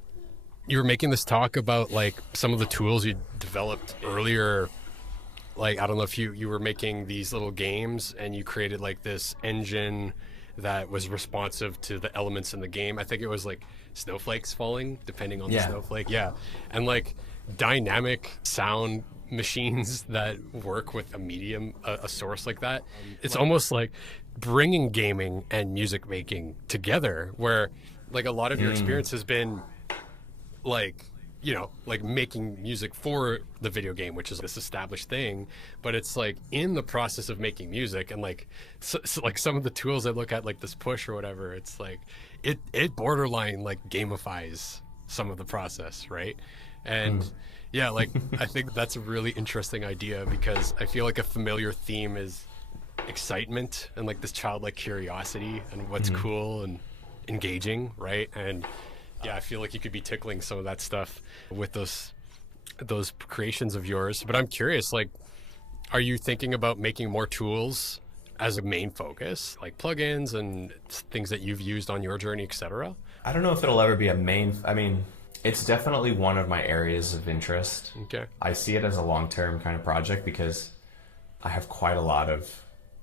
you were making this talk about like some of the tools you developed earlier. Like, I don't know if you were making these little games and you created like this engine that was responsive to the elements in the game. I think it was like snowflakes falling depending on the snowflake. Yeah. And like dynamic sound machines that work with a medium, a source like that. It's almost like bringing gaming and music making together, where like a lot of your experience has been like, you know, like making music for the video game, which is this established thing, but it's like in the process of making music, and like so like some of the tools I look at, like this push or whatever, it's like it borderline like gamifies some of the process, right? And yeah, like I think that's a really interesting idea, because I feel like a familiar theme is excitement and like this childlike curiosity and what's cool and engaging, right? And yeah, I feel like you could be tickling some of that stuff with those creations of yours. But I'm curious, like, are you thinking about making more tools as a main focus, like plugins and things that you've used on your journey, etc.? I don't know if it'll ever be a main. I mean, it's definitely one of my areas of interest. Okay. I see it as a long-term kind of project, because I have quite a lot of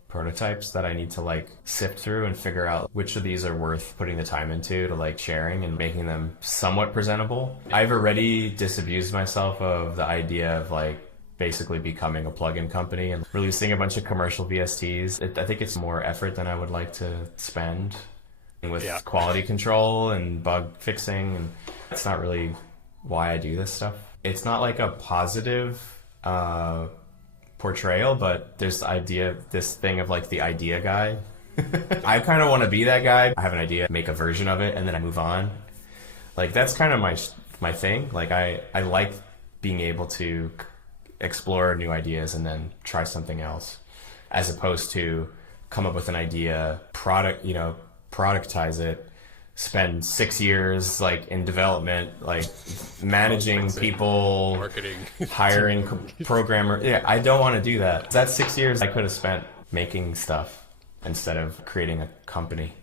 prototypes that I need to like sift through and figure out which of these are worth putting the time into to like sharing and making them somewhat presentable. I've already disabused myself of the idea of like basically becoming a plugin company and releasing a bunch of commercial VSTs. I think it's more effort than I would like to spend with quality control and bug fixing, and that's not really why I do this stuff. It's not like a positive portrayal, but there's this thing of like the idea guy. I kind of want to be that guy. I have an idea, make a version of it, and then I move on. Like that's kind of my thing. Like I like being able to explore new ideas and then try something else, as opposed to come up with an idea, productize it, spend 6 years like in development, like managing people, marketing, hiring programmer. Yeah, I don't want to do that. That's 6 years I could have spent making stuff instead of creating a company.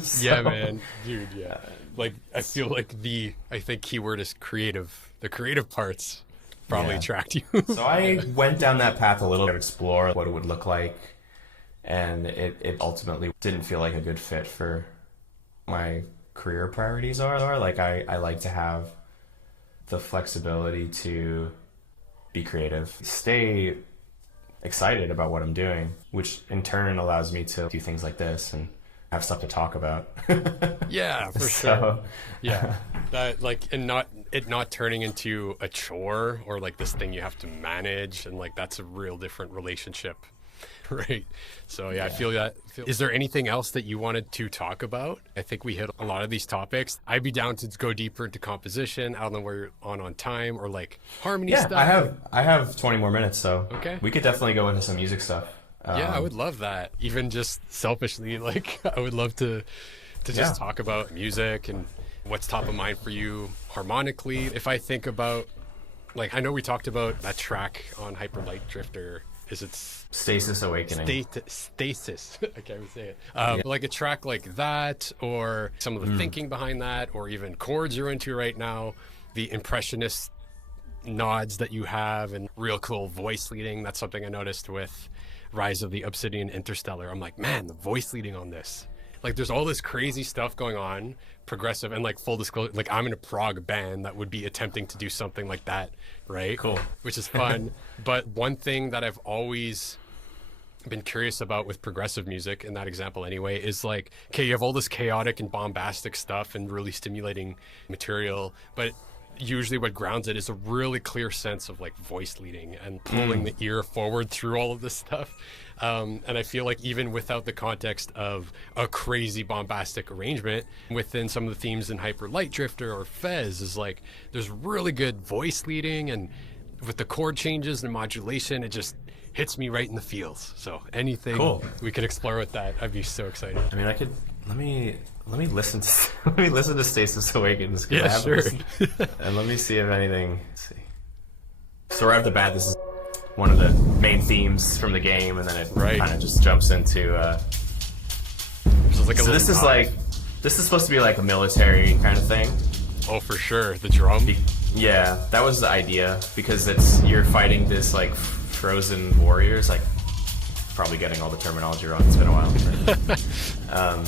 So, yeah, man, dude. Yeah, like I feel like I think keyword is creative. The creative parts probably attract you. So I went down that path a little to explore what it would look like, and it ultimately didn't feel like a good fit for my career priorities are. Like I like to have the flexibility to be creative, stay excited about what I'm doing, which in turn allows me to do things like this and have stuff to talk about. Yeah, for sure. Yeah, that like, and not turning into a chore or like this thing you have to manage, and like that's a real different relationship. Right. So yeah, I feel that. Is there anything else that you wanted to talk about? I think we hit a lot of these topics. I'd be down to go deeper into composition. I don't know where you're on time, or like harmony stuff. I have 20 more minutes, so okay. We could definitely go into some music stuff. Yeah, I would love that. Even just selfishly, like I would love to just talk about music and what's top of mind for you harmonically. If I think about, like, I know we talked about that track on Hyper Light Drifter. Is it Stasis Awakening? Stasis. I can't even say it. Like a track like that, or some of the thinking behind that, or even chords you're into right now, the impressionist nods that you have, and real cool voice leading. That's something I noticed with Rise of the Obsidian Interstellar. I'm like, man, the voice leading on this. Like there's all this crazy stuff going on, progressive, and like full disclosure, like I'm in a prog band that would be attempting to do something like that, right? Cool. Which is fun. But one thing that I've always been curious about with progressive music, in that example anyway, is like, okay, you have all this chaotic and bombastic stuff and really stimulating material, but usually what grounds it is a really clear sense of like voice leading and pulling the ear forward through all of this stuff. And I feel like even without the context of a crazy bombastic arrangement, within some of the themes in Hyper Light Drifter or Fez, is like there's really good voice leading, and with the chord changes and modulation, it just hits me right in the feels. So anything we could explore with that, I'd be so excited. I mean, let me listen to Stasis Awakens. Yeah, sure. And let me see if anything. Let's see. So right off the bat, this is one of the main themes from the game, and then it kind of just jumps into. Like this is supposed to be like a military kind of thing. Oh, for sure, the drum. Yeah, that was the idea, because you're fighting this like frozen warriors. Like, probably getting all the terminology wrong. It's been a while.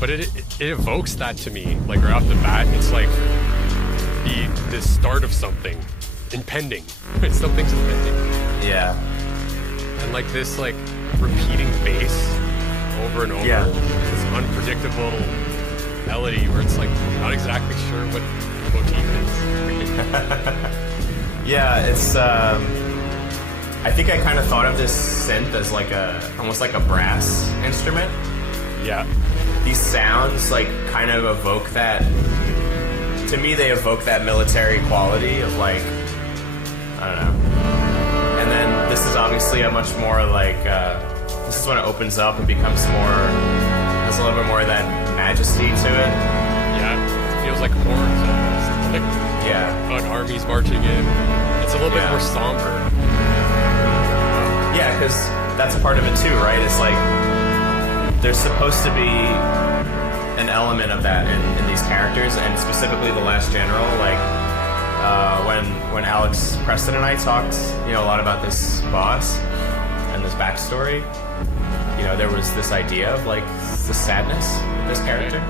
But it evokes that to me, like right off the bat. It's like the start of something impending. Something's impending. Yeah. And like this like repeating bass over and over. Yeah. This unpredictable melody where it's like not exactly sure what the motif is. Yeah, it's I think I kind of thought of this synth as like almost like a brass instrument. Yeah. These sounds like kind of evoke that, to me they evoke that military quality of like, I don't know. And then this is obviously a much more like, this is when it opens up and becomes more, has a little bit more of that majesty to it. Yeah, it feels like horns almost. Like an army's marching in. It's a little bit more somber. Yeah, because that's a part of it too, right? It's like, there's supposed to be an element of that in these characters, and specifically the Last General. Like when Alex Preston and I talked, a lot about this boss and this backstory. There was this idea of like the sadness of this character.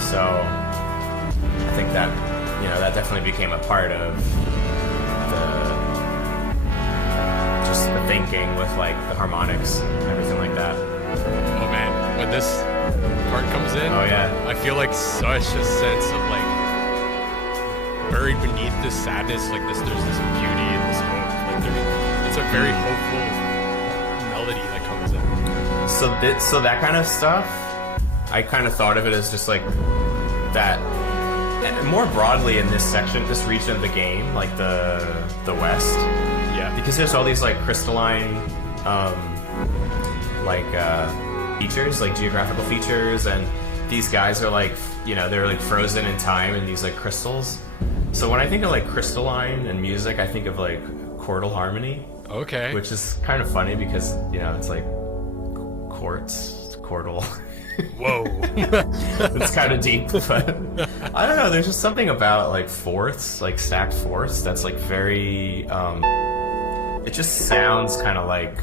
So I think that that definitely became a part of the thinking with like the harmonics and everything like that. Oh man, when this part comes in, I feel like such a sense of like buried beneath this sadness, like there's this beauty and this hope. Like it's a very hopeful melody that comes in. So that kind of stuff, I kind of thought of it as just like that, and more broadly in this section, this region of the game, like the West. Yeah, because there's all these like crystalline, features, like geographical features, and these guys are like, they're like frozen in time in these like crystals. So when I think of like crystalline and music, I think of like chordal harmony. Okay. Which is kind of funny because it's like quartz, chordal. Whoa. It's kind of deep, but I don't know. There's just something about like fourths, like stacked fourths, that's like very. It just sounds kind of like,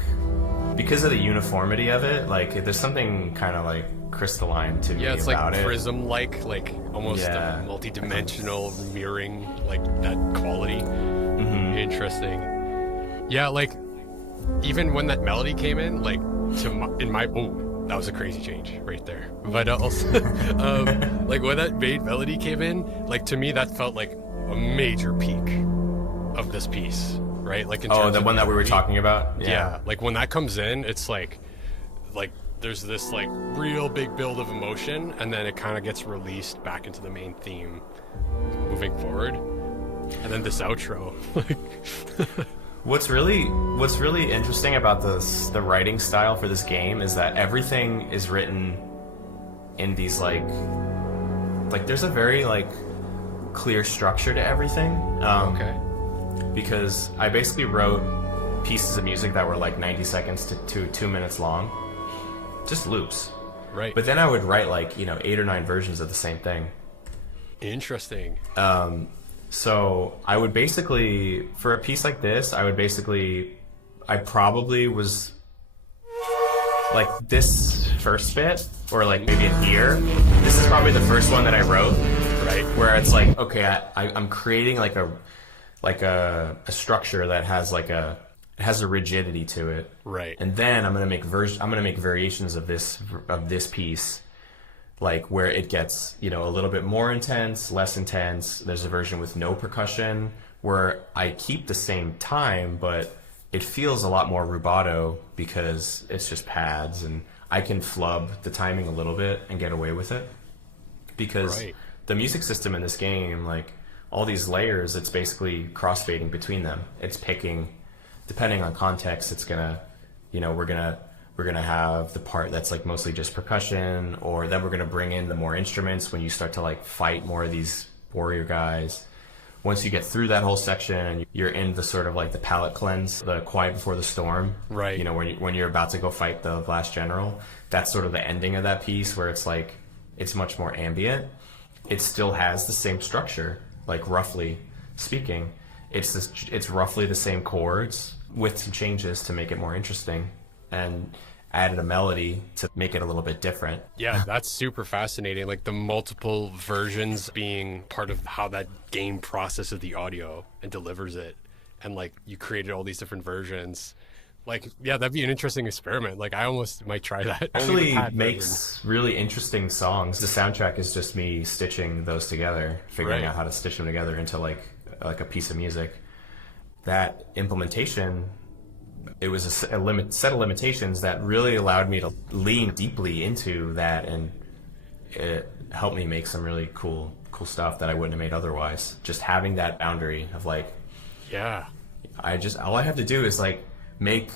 because of the uniformity of it, like there's something kind of like crystalline to me about it. Yeah, it's like prism-like, like almost a multi-dimensional mirroring, like that quality. Mm-hmm. Interesting. Yeah, like even when that melody came in, like that was a crazy change right there. But also, like when that main melody came in, like to me that felt like a major peak of this piece. Right, like in terms the one that we were talking about. Yeah, like when that comes in, it's like there's this like real big build of emotion, and then it kind of gets released back into the main theme, moving forward, and then this outro. What's really interesting about the writing style for this game is that everything is written in these like there's a very like clear structure to everything. Okay. Because I basically wrote pieces of music that were like 90 seconds to 2 minutes long, just loops. Right. But then I would write like 8 or 9 versions of the same thing. Interesting. So I would basically, for a piece like this, I probably was like this first bit, or like maybe a year. This is probably the first one that I wrote, right? Where it's like, okay, I'm creating like a structure that has has a rigidity to it, right? And then I'm gonna make variations of this piece, like where it gets a little bit more intense, less intense. There's a version with no percussion where I keep the same time, but it feels a lot more rubato because it's just pads, and I can flub the timing a little bit and get away with it because the music system in this game, like all these layers, it's basically crossfading between them. It's picking, depending on context, it's gonna, we're gonna have the part that's like mostly just percussion, or then we're gonna bring in the more instruments when you start to like fight more of these warrior guys. Once you get through that whole section and you're in the sort of like the palate cleanse, the quiet before the storm, right? When you're about to go fight the Last General, that's sort of the ending of that piece where it's like, it's much more ambient. It still has the same structure. Like roughly speaking, it's roughly the same chords with some changes to make it more interesting, and added a melody to make it a little bit different. Yeah, that's super fascinating. Like the multiple versions being part of how that game processes the audio and delivers it. And like you created all these different versions. Like, yeah, that'd be an interesting experiment. Like I almost might try that. Actually makes really interesting songs. The soundtrack is just me stitching those together, figuring out how to stitch them together into like a piece of music. That implementation, it was a set of limitations that really allowed me to lean deeply into that, and it helped me make some really cool stuff that I wouldn't have made otherwise. Just having that boundary of like, all I have to do is like make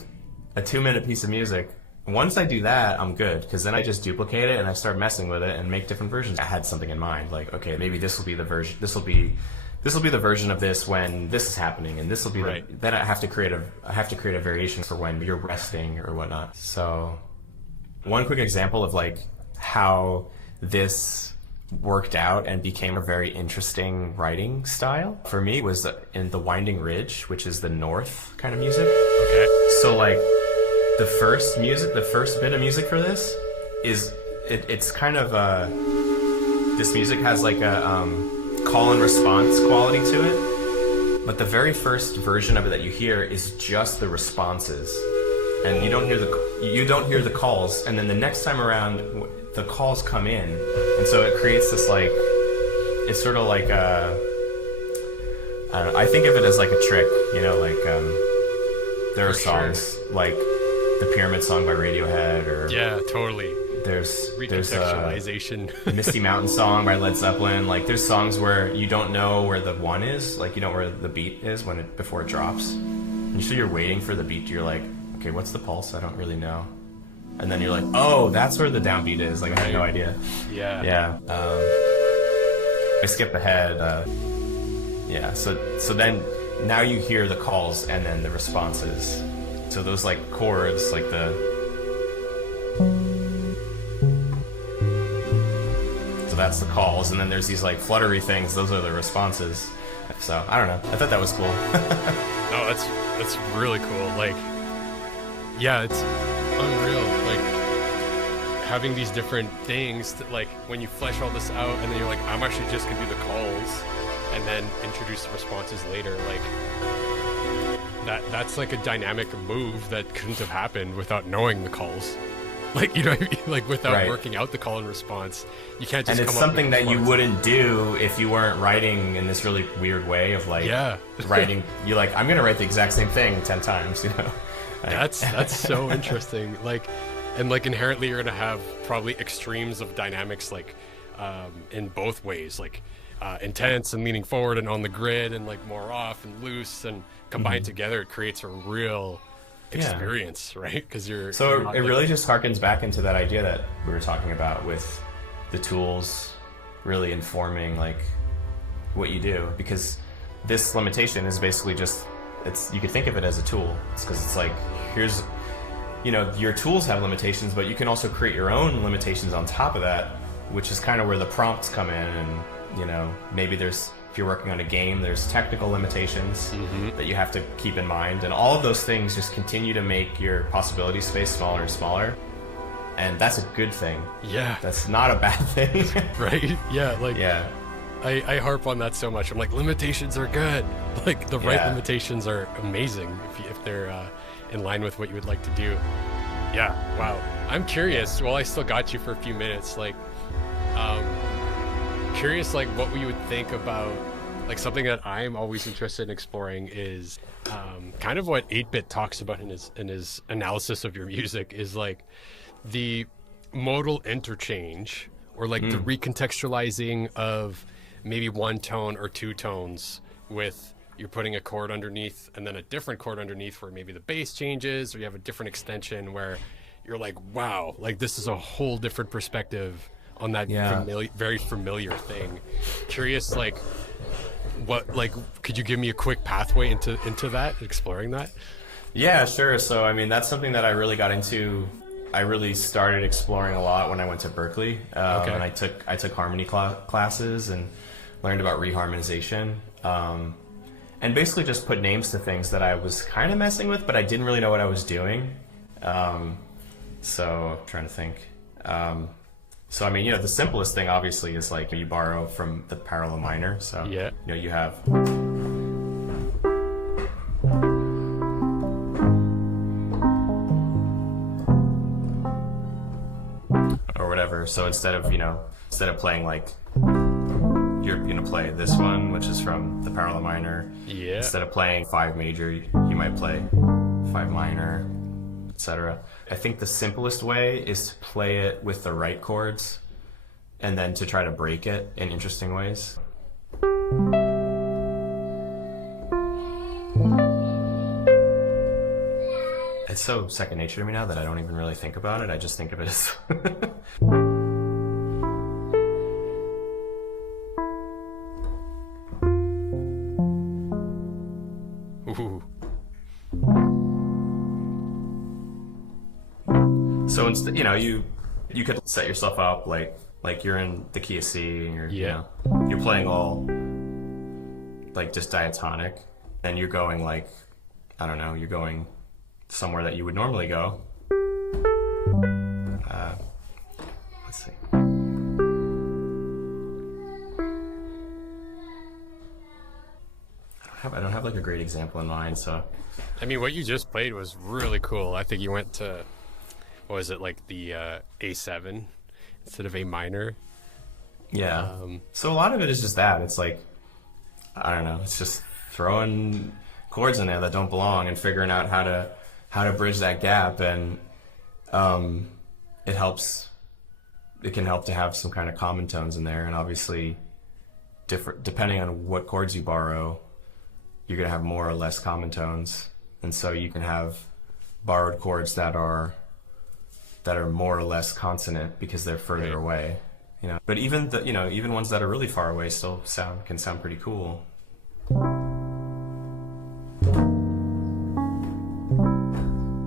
a 2-minute piece of music. Once I do that, I'm good, because then I just duplicate it and I start messing with it and make different versions. I had something in mind, like, okay, maybe this will be the version. This will be the version of this when this is happening, and this will be then I have to create a variation for when you're resting or whatnot. So one quick example of like how this worked out and became a very interesting writing style for me was in the Winding Ridge, which is the north kind of music. Okay. So like the first bit of music for this is it's kind of this music has like a call and response quality to it, but the very first version of it that you hear is just the responses, and you don't hear the calls, and then the next time around the calls come in, and so it creates this like, it's sort of like I don't know, I think of it as like a trick, you know, like there are songs like the Pyramid Song by Radiohead, or totally. There's recontextualization. Misty Mountain Song by Led Zeppelin. Like there's songs where you don't know where the one is, like you don't know where the beat is before it drops. And so you're waiting for the beat. You're like, okay, what's the pulse? I don't really know. And then you're like, oh, that's where the downbeat is. Like I had no idea. Yeah. I skip ahead. So then now you hear the calls and then the responses. So those like chords, like so that's the calls, and then there's these like fluttery things. Those are the responses. So I don't know. I thought that was cool. No, that's really cool. Like, yeah, it's unreal. Like having these different things that, like, when you flesh all this out, and then you're like, I'm actually just gonna do the calls, and then introduce the responses later. Like that's like a dynamic move that couldn't have happened without knowing the calls. Like, you know what I mean? Like, without working out the call and response, you can't just and it's something that you wouldn't do if you weren't writing in this really weird way of like writing. You're like, I'm gonna write the exact same thing 10 times, you know? That's so interesting. Like, and like inherently you're gonna have probably extremes of dynamics, like in both ways, like intense and leaning forward and on the grid, and like more off and loose, and combined together it creates a real experience, right? Because it really just harkens back into that idea that we were talking about with the tools really informing like what you do, because this limitation is basically just, you could think of it as a tool. It's because it's like, here's, you know, your tools have limitations, but you can also create your own limitations on top of that, which is kind of where the prompts come in. And you know, maybe if you're working on a game, there's technical limitations that you have to keep in mind. And all of those things just continue to make your possibility space smaller and smaller. And that's a good thing. Yeah. That's not a bad thing. Right? Yeah. Like, I harp on that so much. I'm like, limitations are good. Like, the right limitations are amazing if they're in line with what you would like to do. Yeah. Wow. I'm curious. Well, I still got you for a few minutes. Like, curious, like, what we would think about, like, something that I'm always interested in exploring is kind of what 8-Bit talks about in his analysis of your music, is like the modal interchange, or like the recontextualizing of maybe one tone or two tones, with you're putting a chord underneath and then a different chord underneath where maybe the bass changes, or you have a different extension where you're like, wow, like this is a whole different perspective on that very familiar thing. Curious, like, what, like, could you give me a quick pathway into that, exploring that? Yeah, sure. So, I mean, that's something that I really got into. I really started exploring a lot when I went to Berkeley, and I took harmony classes and learned about reharmonization, and basically just put names to things that I was kind of messing with, but I didn't really know what I was doing. So I'm trying to think. So I mean, the simplest thing obviously is like you borrow from the parallel minor. So Yeah. you have or whatever. So instead of playing like you're gonna play this one, which is from the parallel minor. Yeah. Instead of playing 5 major, you might play 5 minor, etc. I think the simplest way is to play it with the right chords and then to try to break it in interesting ways. It's so second nature to me now that I don't even really think about it. I just think of it as Ooh. So instead, you could set yourself up like you're in the key of C and you're playing all like just diatonic, and you're going like, I don't know, you're going somewhere that you would normally go. Let's see. I don't have like a great example in mind, so. I mean, what you just played was really cool. I think you went to, what was it, like the A7 instead of A minor? Yeah. So a lot of it is just that. It's like, I don't know, it's just throwing chords in there that don't belong and figuring out how to bridge that gap, and it can help to have some kind of common tones in there, and obviously depending on what chords you borrow, you're going to have more or less common tones. And so you can have borrowed chords that are more or less consonant because they're further away, but even even ones that are really far away still can sound pretty cool.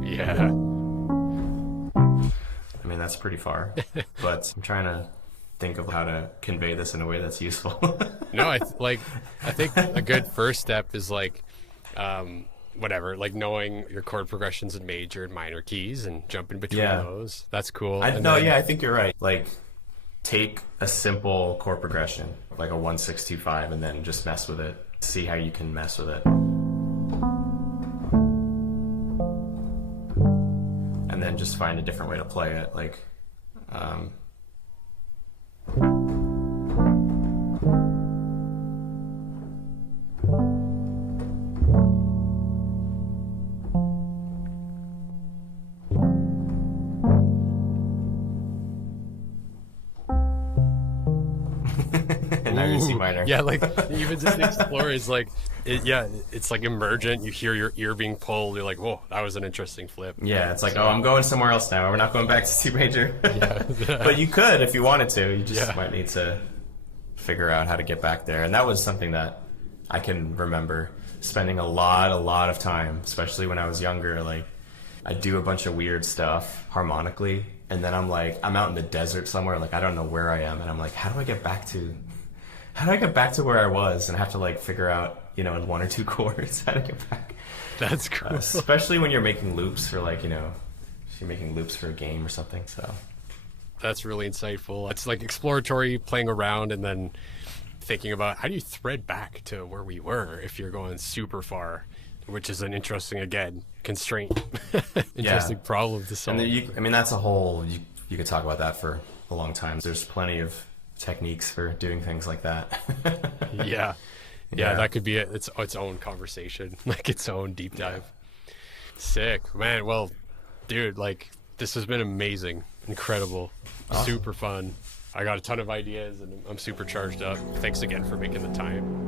Yeah. I mean, that's pretty far, but I'm trying to think of how to convey this in a way that's useful. No, I think a good first step is like, whatever, like knowing your chord progressions in major and minor keys and jumping between those. That's cool. I think you're right. Like, take a simple chord progression, like a 1 6 2 5, and then just mess with it. See how you can mess with it. And then just find a different way to play it. Like, and now you're C minor. Yeah, like even just explore is like, it's like emergent. You hear your ear being pulled. You're like, whoa, that was an interesting flip. Yeah, it's like, oh, I'm going somewhere else now. We're not going back to C major. Yeah. But you could if you wanted to. You just might need to figure out how to get back there. And that was something that I can remember spending a lot of time, especially when I was younger. Like, I do a bunch of weird stuff harmonically, and then I'm out in the desert somewhere, like I don't know where I am, and I'm like, how do I get back to where I was? And I have to like figure out, in 1 or 2 chords how to get back. That's cool. Especially when you're making loops for if you're making loops for a game or something. So that's really insightful. It's like exploratory, playing around, and then thinking about how do you thread back to where we were if you're going super far, which is an interesting, again, constraint. Interesting problem to solve. And that's a whole, you could talk about that for a long time. There's plenty of techniques for doing things like that. Yeah, that could be its own conversation, like its own deep dive. Sick, man. Well, dude, like, this has been amazing, incredible, super fun. I got a ton of ideas, and I'm super charged up. Thanks again for making the time.